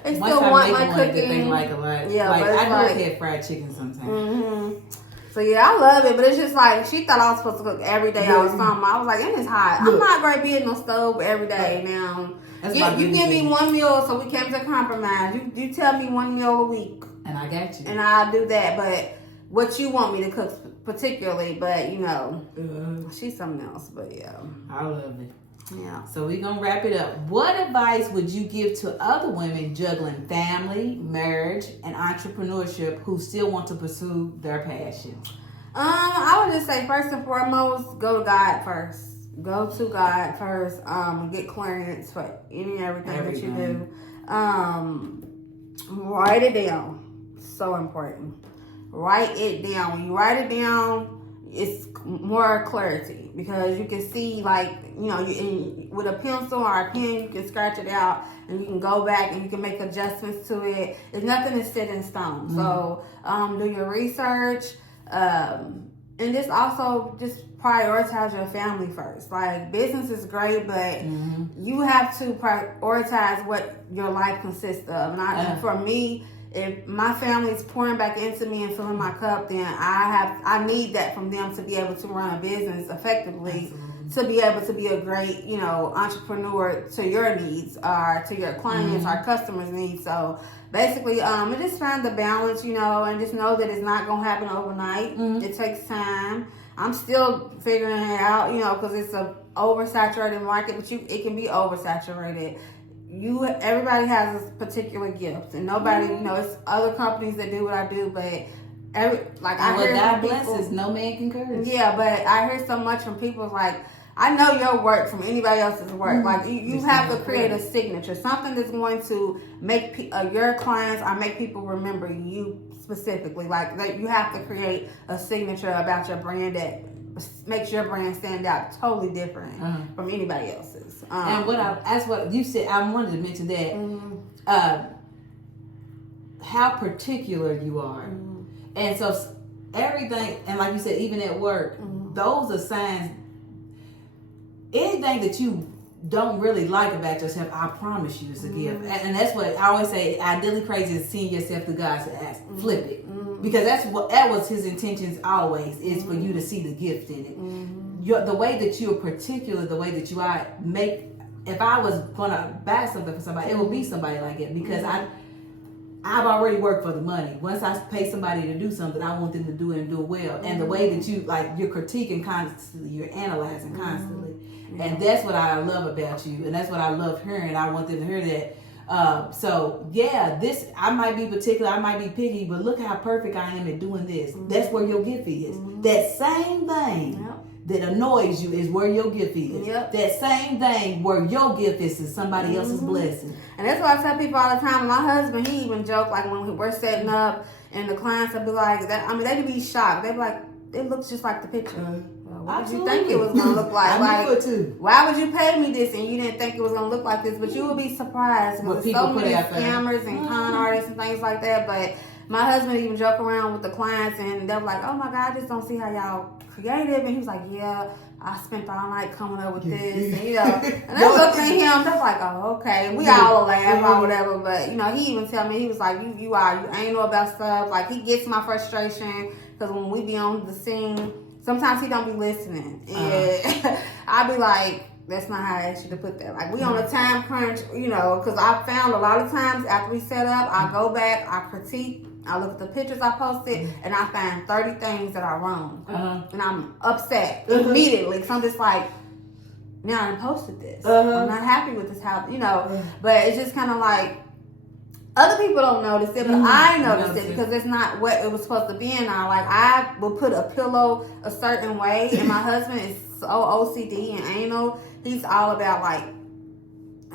They still want my cooking. They like a lot. Yeah, like but I do have fried chicken sometimes. So yeah, I love it, but it's just like she thought I was supposed to cook every day or something. I was like, and it's hot. I'm not going to be in no stove every day now. You give me one meal, so we came to a compromise. You tell me one meal a week, and I got you, and I'll do that. But what you want me to cook particularly, but you know, she's something else. But yeah, I love it. Yeah. So we're gonna wrap it up. What advice would you give to other women juggling family, marriage, and entrepreneurship who still want to pursue their passions? I would just say first and foremost, go to God first. Go to God first. Get clearance for any and everything that you do. Write it down. So important. Write it down. When you write it down, it's more clarity because you can see, like, you know, with a pencil or a pen, you can scratch it out and you can go back and you can make adjustments to it. There's nothing that's set in stone. So do your research, and just also just prioritize your family first. Like, business is great, but you have to prioritize what your life consists of. And for me, if my family is pouring back into me and filling my cup, then I need that from them to be able to run a business effectively, to be able to be a great, you know, entrepreneur to your needs or to your clients or customers' needs. So basically, just find the balance, you know, and just know that it's not going to happen overnight. It takes time. I'm still figuring it out, you know, because it's a oversaturated market, but it can be oversaturated. Everybody has a particular gift, and nobody, you know, it's other companies that do what I do, but I hear God blesses, no man can curse. Yeah, but I hear so much from people like, I know your work from anybody else's work. Like, you have to create a signature, something that's going to make your clients or make people remember you specifically. Like you have to create a signature about your brand that makes your brand stand out totally different from anybody else's. And that's what you said. I wanted to mention that how particular you are, and so everything. And like you said, even at work, those are signs. Anything that you don't really like about yourself, I promise you, it's a gift. And that's what I always say. Ideally crazy is seeing yourself through God's eyes. Flip it. Because that was his intentions always, is for you to see the gift in it. The way that you're particular, the way that you are, if I was going to buy something for somebody, it would be somebody like it. Because I've already worked for the money. Once I pay somebody to do something, I want them to do it and do it well. And the way that you're critiquing constantly, you're analyzing constantly. And that's what I love about you. And that's what I love hearing. I want them to hear that. I might be particular, I might be picky, but look how perfect I am at doing this. That's where your gift is. That same thing that annoys you is where your gift is. That same thing where your gift is somebody else's blessing. And that's why I tell people all the time. My husband, he even joke, like, when we're setting up and the clients will be like, they could be shocked. They be like, it looks just like the picture. What did you think it was going to look like? Why would you pay me this and you didn't think it was going to look like this? But you would be surprised. There's so many scammers and con artists and things like that. But my husband even joke around with the clients, and they're like, oh my God, I just don't see how y'all creative. And he was like, yeah, I spent all night coming up with this. And, you know, and I looked at him, they're like, oh, okay. We all laugh or whatever. But, you know, he even tell me, he was like, you ain't know about stuff. Like, he gets my frustration because when we be on the scene, sometimes he don't be listening. And I'll be like, that's not how I asked you to put that. Like, we on a time crunch, you know, because I found a lot of times after we set up, I go back, I critique, I look at the pictures I posted, and I find 30 things that are wrong. And I'm upset immediately because I'm just like, now I posted this. I'm not happy with this, how, you know. But it's just kind of like, other people don't notice it, but I notice it because it's not what it was supposed to be in now. Like, I will put a pillow a certain way, and my husband is so OCD and anal. He's all about, like,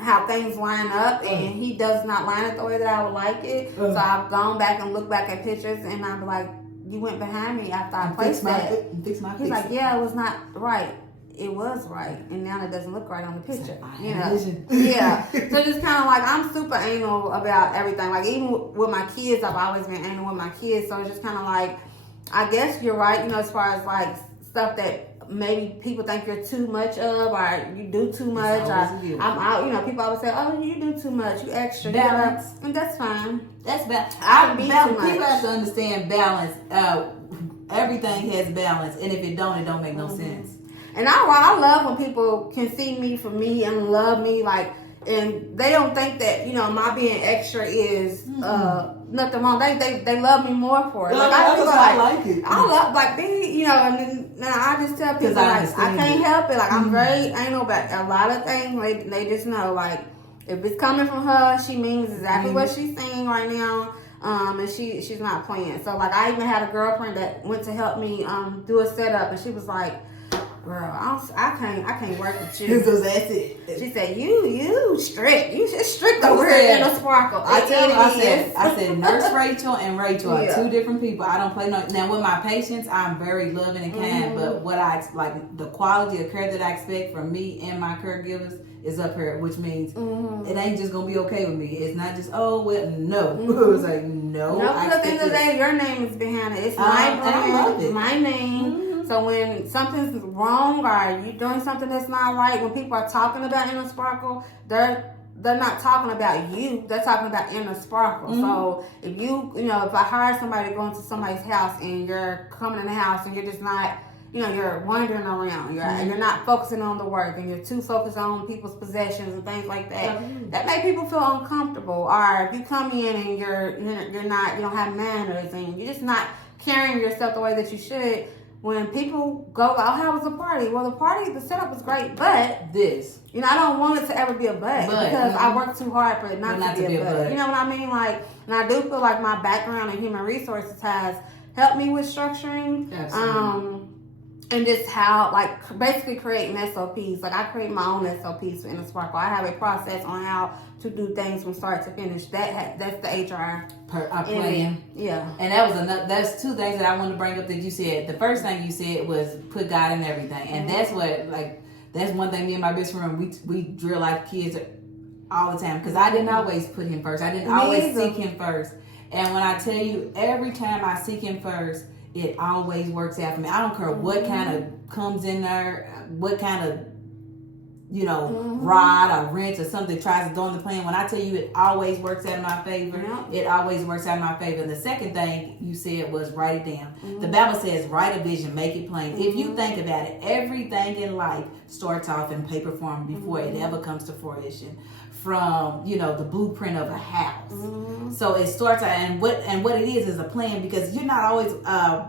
how things line up, and he does not line it the way that I would like it. So I've gone back and looked back at pictures, and I'm like, you went behind me after I placed that. He's like, yeah, it was not right. It was right, and now it doesn't look right on the picture. You know, yeah. So just kind of like, I'm super anal about everything. Like even with my kids, I've always been anal with my kids. So it's just kind of like, I guess you're right. You know, as far as like stuff that maybe people think you're too much of, or you do too much, or I'm out. You know, people always say, "Oh, you do too much. You extra." Balance, and that's fine. That's balance. People have to understand balance. Everything has balance, and if it don't make no sense. And I love when people can see me for me and love me, like, and they don't think that, you know, my being extra is nothing wrong. They love me more for it. Like, I like it. I love, like, you know, and then I just tell people, like, I can't help it. Like, I'm very anal about a lot of things. They just know, like, if it's coming from her, she means exactly what she's saying right now. And she's not playing. So, like, I even had a girlfriend that went to help me do a setup, and she was like, girl, I can't work with you. That's it. She said, you strict. You strict over here in a sparkle. I said, Nurse Rachel and Rachel are two different people. I don't play no. Now with my patients, I'm very loving and kind, but what I like, the quality of care that I expect from me and my caregivers is up here, which means it ain't just gonna be okay with me. It's not just no. It's like no. No, because at the end of the day, your name is behind it. It's my brand, I love it. My name. So when something's wrong or you're doing something that's not right, when people are talking about Inner Sparkle, they're not talking about you. They're talking about Inner Sparkle. So if if I hire somebody to go into somebody's house and you're coming in the house and you're just not, you're wandering around, you're not focusing on the work and you're too focused on people's possessions and things like that, that make people feel uncomfortable. Or if you come in and you're not, you don't have manners and you're just not carrying yourself the way that you should. When people go, how was the party? Well, the setup was great, but this, I don't want it to ever be a but because I work too hard for it not to be a but. You know what I mean? Like, and I do feel like my background in human resources has helped me with structuring. Absolutely. And just how, like, basically creating SOPs. Like, I create my own SOPs for Inner Sparkle. I have a process on how to do things from start to finish. That's the HR plan. Yeah. And that's two things that I wanted to bring up that you said. The first thing you said was put God in everything. And that's what, like, that's one thing me and my best friend, we drill our kids all the time. Because I didn't always put him first. I didn't always seek him first. And when I tell you, every time I seek him first, it always works out for me. I don't care what kind of comes in there, what kind of, rod or wrench or something tries to go in the plan. When I tell you it always works out in my favor, it always works out in my favor. And the second thing you said was write it down. The Bible says write a vision, make it plain. If you think about it, everything in life starts off in paper form before it ever comes to fruition. From the blueprint of a house, so it starts out, and what it is a plan, because you're not always.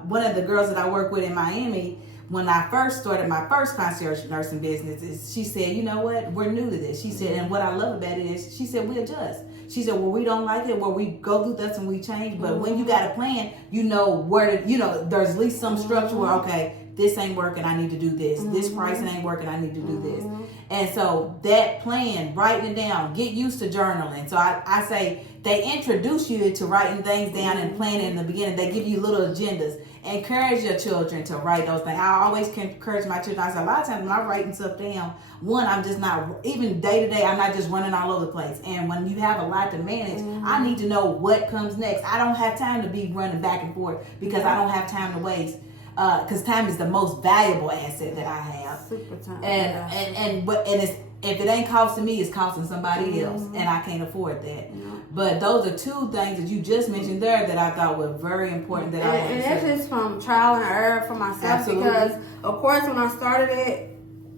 One of the girls that I work with in Miami, when I first started my first concierge nursing business, she said, "You know what? We're new to this." She said, and what I love about it is, she said, we adjust. She said, well, we don't like it, we go through this and we change, but when you got a plan, where to, there's at least some structure where, okay, this ain't working, I need to do this. This pricing ain't working, I need to do this. And so that plan, writing it down, get used to journaling. So I say they introduce you to writing things down and planning in the beginning. They give you little agendas. Encourage your children to write those things. I always encourage my children. I say a lot of times when I'm writing stuff down, one, I'm just not, even day to day, I'm not just running all over the place. And when you have a lot to manage, I need to know what comes next. I don't have time to be running back and forth because I don't have time to waste. Because time is the most valuable asset that I have. Super time. And it's, if it ain't costing me, it's costing somebody else, and I can't afford that. But those are two things that you just mentioned there that I thought were very important. And that's just from trial and error for myself. Absolutely. Because of course when I started it,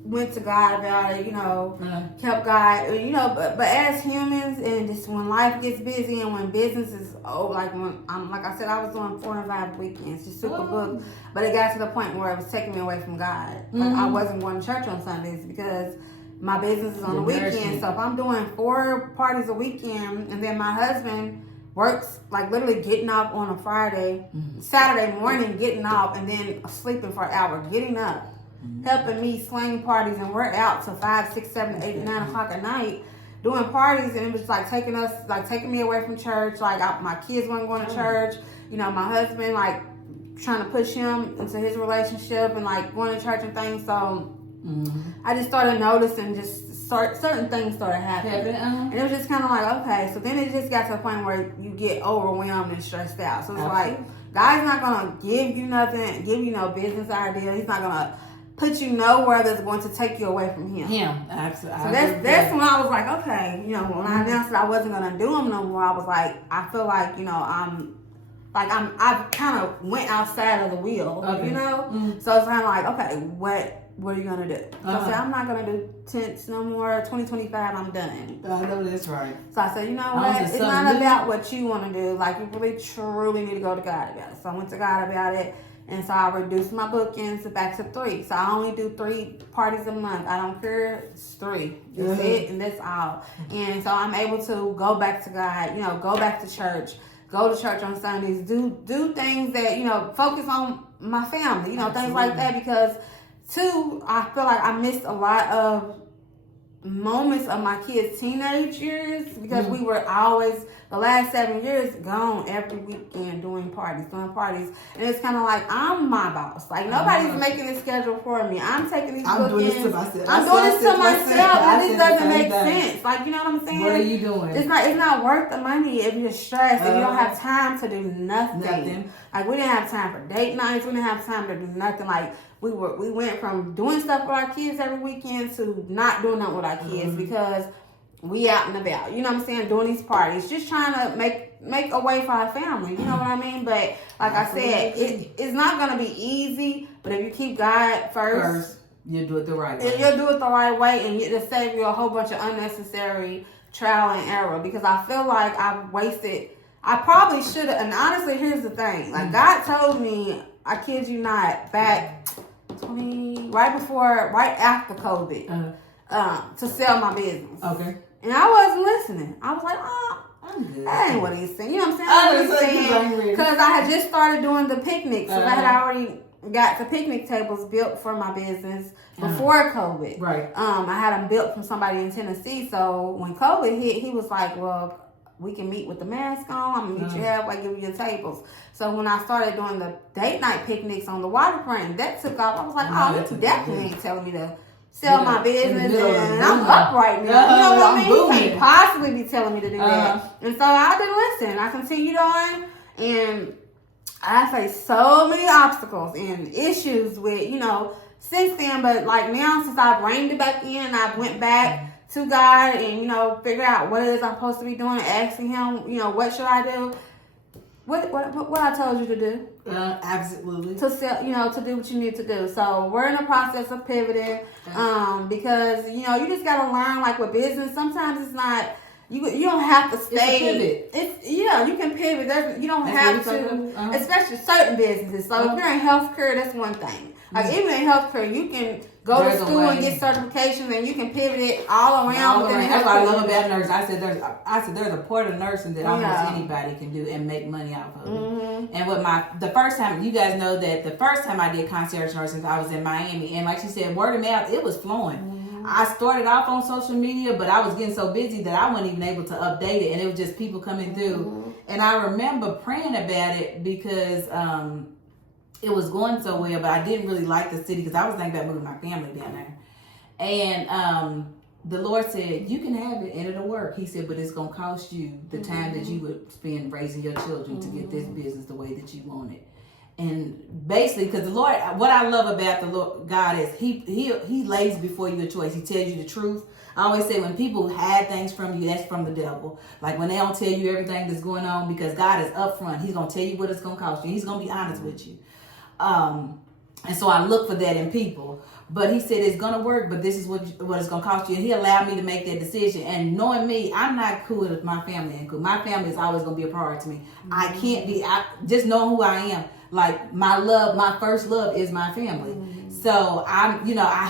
went to God about it, kept God, but as humans, and just when life gets busy and when business is like I said, I was doing 4 and 5 weekends, just super booked, but it got to the point where it was taking me away from God. Like I wasn't going to church on Sundays because my business is on the weekend. So if I'm doing 4 parties a weekend, and then my husband works like literally getting up on a Friday, Saturday morning getting off, and then sleeping for an hour, getting up, helping me swing parties, and we're out till 5, 6, 7, 8, 9 o'clock at night doing parties, and it was like taking me away from church. Like my kids weren't going to church. You know, my husband like trying to push him into his relationship and like going to church and things. So I just started noticing certain things started happening. And it was just kind of like, okay. So then it just got to a point where you get overwhelmed and stressed out. So it's like, God's not going to give you nothing, give you no business idea. He's not going to put you nowhere that's going to take you away from him. Absolutely. So that's when I was like, okay, you know, when I announced that I wasn't going to do them no more, I was like, I feel like, you know, I kind of went outside of the wheel, you know? So it's kind of like, okay, what are you going to do? So I said, I'm not going to do tents no more. 2025, I'm done. I know that's right. So I said, you know what? It's not about what you want to do. Like, you really, truly need to go to God about it. So I went to God about it. And so I reduced my bookings back to 3. So I only do 3 parties a month. I don't care. It's 3. That's it, and that's all. And so I'm able to go back to God, you know, go back to church, go to church on Sundays, do things that, you know, focus on my family, you know, things like that. Because, 2, I feel like I missed a lot of moments of my kids' teenage years because we were always, the last 7 years, gone every weekend doing parties. And it's kind of like, I'm my boss. Like, nobody's making the schedule for me. I'm taking these bookings. Doing this to myself. I'm doing this to myself. And this doesn't make sense. Like, you know what I'm saying? What are you doing? It's not worth the money if you're stressed and you don't have time to do nothing. Like, we didn't have time for date nights. We didn't have time to do nothing. Like, we went from doing stuff with our kids every weekend to not doing nothing with our kids because we out and about. You know what I'm saying? Doing these parties. Just trying to make a way for our family. You know what I mean? But like I said, it's not going to be easy. But if you keep God first, you'll do it the right way. You'll do it the right way, and it'll save you a whole bunch of unnecessary trial and error. Because I feel like I've wasted. I probably should have. And honestly, here's the thing. Like, God told me, I kid you not, back right after COVID, to sell my business. Okay. And I wasn't listening. I was like, I'm good. That ain't what he's saying. You know what I'm saying? Because I had just started doing the picnics. So I had already got the picnic tables built for my business before COVID. Right. I had them built from somebody in Tennessee. So when COVID hit, he was like, well, we can meet with the mask on. I'm going to meet you halfway, give you your tables. So when I started doing the date night picnics on the waterfront, that took off. I was like, you definitely ain't telling me to sell my business, and I'm up right now. You know what I mean? You can't possibly be telling me to do that. And so I didn't listen. I continued on, and I faced so many obstacles and issues with, you know, since then. But like now, since I've reined it back in, I went back to God and, you know, figure out what it is I'm supposed to be doing and asking him, you know, what should I do? What I told you to do? Absolutely. To sell, you know, to do what you need to do. So we're in the process of pivoting, because, you know, you just gotta learn, like with business, sometimes it's not, you don't have to stay. You can pivot. You don't have to, especially certain businesses. So if you're in healthcare, that's one thing. Like even in healthcare, you can go to school and get certifications, and you can pivot it all around. That's what I love about nursing. I said there's a part of nursing that almost anybody can do and make money off of it. And with the first time, you guys know that the first time I did concierge nursing, I was in Miami, and like she said, word of mouth, it was flowing. I started off on social media, but I was getting so busy that I wasn't even able to update it, and it was just people coming through. And I remember praying about it because it was going so well, but I didn't really like the city because I was thinking about moving my family down there. And the Lord said, you can have it and it'll work. He said, but it's going to cost you the time that you would spend raising your children to get this business the way that you want it. And basically, because the Lord, what I love about the Lord God is he lays before you a choice. He tells you the truth. I always say when people hide things from you, that's from the devil. Like when they don't tell you everything that's going on, because God is upfront. He's going to tell you what it's going to cost you. He's going to be honest with you. And so I look for that in people. But he said it's gonna work, but this is what it's gonna cost you. And he allowed me to make that decision. And knowing me, I'm not cool if my family ain't cool. My family is always gonna be a priority to me. I can't be. Just knowing who I am. Like my first love is my family. So I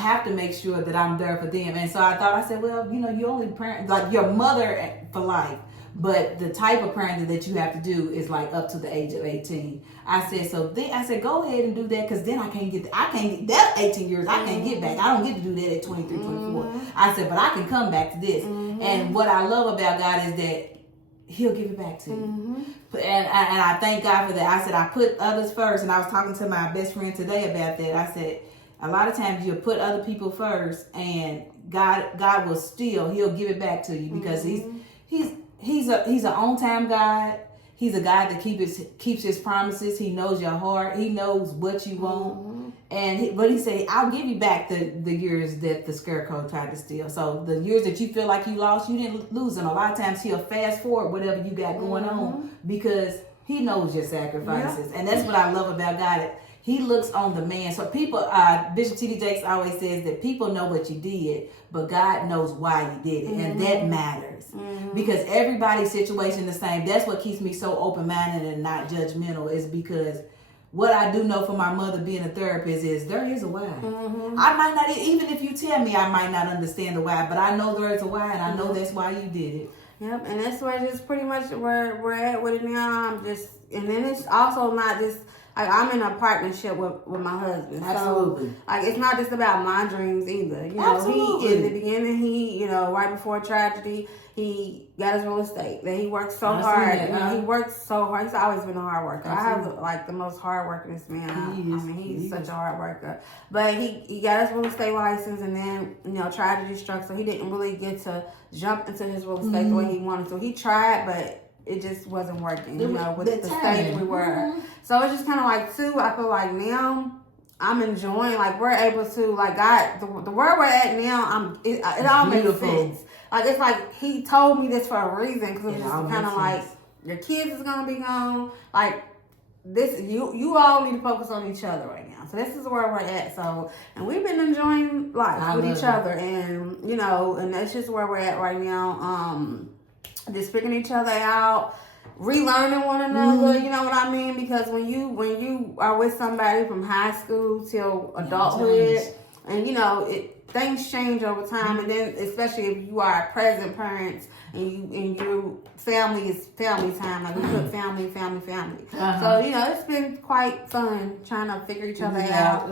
have to make sure that I'm there for them. And so I said, well, you only parent like your mother for life. But the type of parenting that you have to do is like up to the age of 18. I said, go ahead and do that, because then I can't get that 18 years. I can't get back. I don't get to do that at 23, 24. I said, but I can come back to this. And what I love about God is that He'll give it back to you. And I thank God for that. I said, I put others first. And I was talking to my best friend today about that. I said, a lot of times you'll put other people first, and God will still, He'll give it back to you, because He's an on-time God. He's a God that keeps His promises. He knows your heart. He knows what you want. But He said, I'll give you back the years that the scarecrow tried to steal. So the years that you feel like you lost, you didn't lose them. A lot of times He'll fast forward whatever you got going on, because He knows your sacrifices. And that's what I love about God. He looks on the man. So people, Bishop T.D. Jakes always says that people know what you did, but God knows why you did it. And that matters. Because everybody's situation is the same. That's what keeps me so open-minded and not judgmental, is because what I do know from my mother being a therapist is there is a why. I might not, even if you tell me, I might not understand the why, but I know there is a why, and I know that's why you did it. Yep, and that's where just pretty much where we're at with it now. And then it's also not just, like, I'm in a partnership with my husband. Absolutely. So, like, it's not just about my dreams either. You know, Absolutely. He, in the beginning, right before tragedy, he got his real estate. Then he worked so hard. He worked so hard. He's always been a hard worker. Absolutely. I have, like, the most hard workingest man. He's such a hard worker. But he got his real estate license, and then, tragedy struck, so he didn't really get to jump into his real estate the way he wanted to. He tried, but it just wasn't working, with the stage we were. So it's just kind of like, too, I feel like now I'm enjoying, like, we're able to, like, God, the where we're at now, it all makes sense. Like, it's like He told me this for a reason, because it's just kind of like, your kids is going to be gone. Like, this, you all need to focus on each other right now. So this is where we're at. So, and we've been enjoying life with each other. And, and that's just where we're at right now. Just figuring each other out, relearning one another, you know what I mean? Because when you are with somebody from high school till adulthood, and things change over time, and then especially if you are present parents and your family is family time, like we put family. So it's been quite fun trying to figure each other out.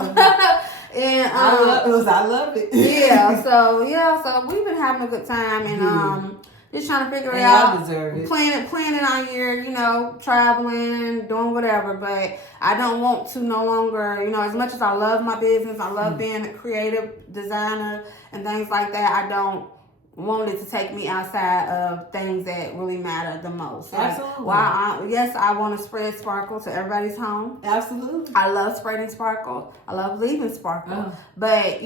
And I love it. So we've been having a good time, and just trying to figure it out, planning our year, traveling, doing whatever. But I don't want to no longer, as much as I love my business, I love being a creative designer and things like that, I don't want it to take me outside of things that really matter the most. Absolutely. I want to spread sparkle to everybody's home. Absolutely. I love spreading sparkle. I love leaving sparkle. But,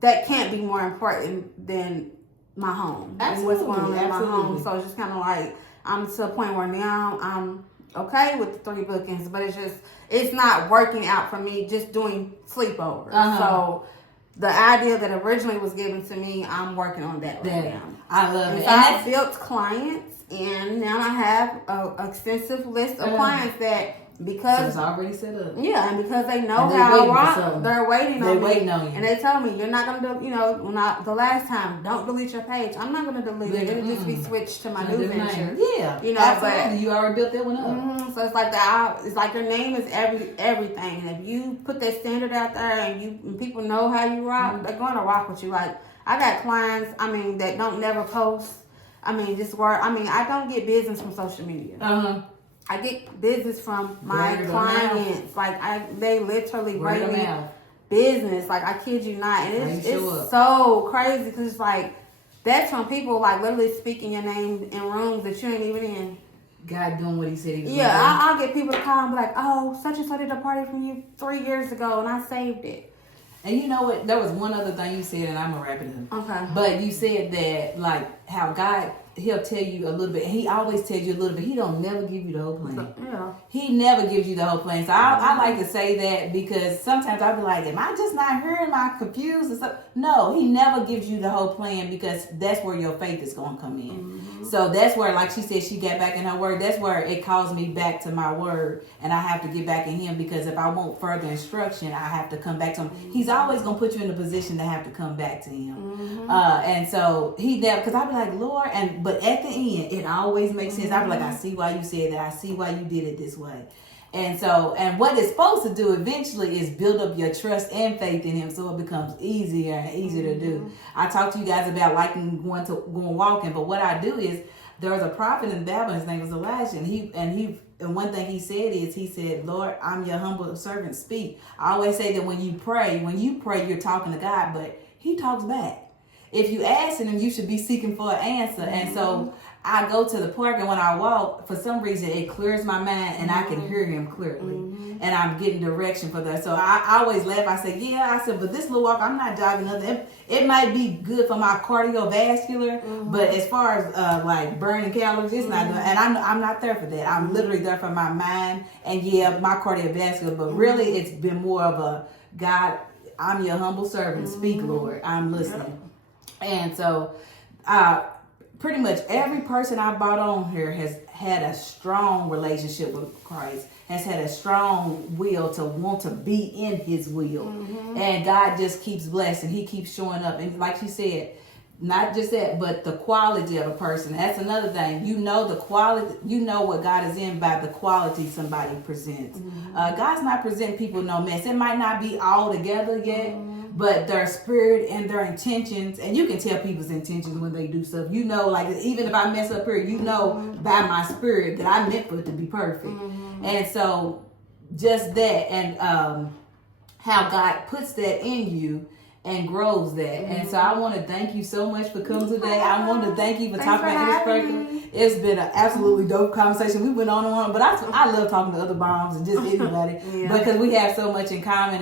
that can't be more important than my home. Absolutely. And what's going on in my home. So it's just kind of like, I'm to a point where now I'm okay with the 3 bookings, but it's not working out for me just doing sleepovers. So the idea that originally was given to me, I'm working on that right now. I love it. So I built clients, and now I have an extensive list of clients that, because it's already set up. Yeah, and because they know how I rock, they're waiting on me. And they tell me, you're not going to, the last time, don't delete your page. I'm not going to delete it. It'll just be switched to my new venture. Yeah, absolutely. But you already built that one up. So it's like it's like your name is everything. And if you put that standard out there and people know how you rock, they're going to rock with you. Like, I got clients, that don't never post. I don't get business from social media. I get business from my clients. Like, they literally bring me business. Like, I kid you not. And it's so crazy, because it's like, that's when people, like, literally speaking your name in rooms that you ain't even in. God doing what He said He was going to do. I'll get people to call and be like, oh, such and such did a party from you 3 years ago, and I saved it. And you know what? There was one other thing you said, and I'm going to wrap it up. Okay. But you said that, like, how God, He'll tell you a little bit. And He always tells you a little bit. He don't never give you the whole plan. Yeah. He never gives you the whole plan. So I like to say that, because sometimes I'll be like, am I just not hearing? Am I confused? And stuff? No, He never gives you the whole plan, because that's where your faith is going to come in. So that's where, like she said, she got back in her word. That's where it calls me back to my word. And I have to get back in Him, because if I want further instruction, I have to come back to Him. He's always going to put you in a position to have to come back to Him. And so He never, because I'll be like, Lord, but at the end, it always makes sense. I be like, I see why you said that. I see why you did it this way. And so, and what it's supposed to do eventually is build up your trust and faith in him, so it becomes easier and easier to do. I talked to you guys about liking going walking, but what I do is, there was a prophet in Babylon, his name was Elijah, and one thing he said, Lord, I'm your humble servant, speak. I always say that when you pray, you're talking to God, but he talks back. If you ask him, you should be seeking for an answer. And so I go to the park, and when I walk, for some reason, it clears my mind, and I can hear him clearly. And I'm getting direction for that. So I always laugh. I say, but this little walk, I'm not jogging nothing. It might be good for my cardiovascular, but as far as like burning calories, it's not. And I'm not there for that. I'm literally there for my mind and my cardiovascular. But really, it's been more of a, God, I'm your humble servant. Speak, Lord. I'm listening. And so, pretty much every person I brought on here has had a strong relationship with Christ, has had a strong will to want to be in his will. And God just keeps blessing. He keeps showing up. And like she said, not just that, but the quality of a person. That's another thing. You know the quality, you know what God is in by the quality somebody presents. God's not presenting people no mess. It might not be all together yet, but their spirit and their intentions, and you can tell people's intentions when they do stuff. You know, like even if I mess up here, you know by my spirit that I meant for it to be perfect. And so just that, and how God puts that in you and grows that. And so I want to thank you so much for coming today. I want to thank you for talking about this. It's been an absolutely dope conversation. We went on and on, but I love talking to other moms and just anybody because we have so much in common.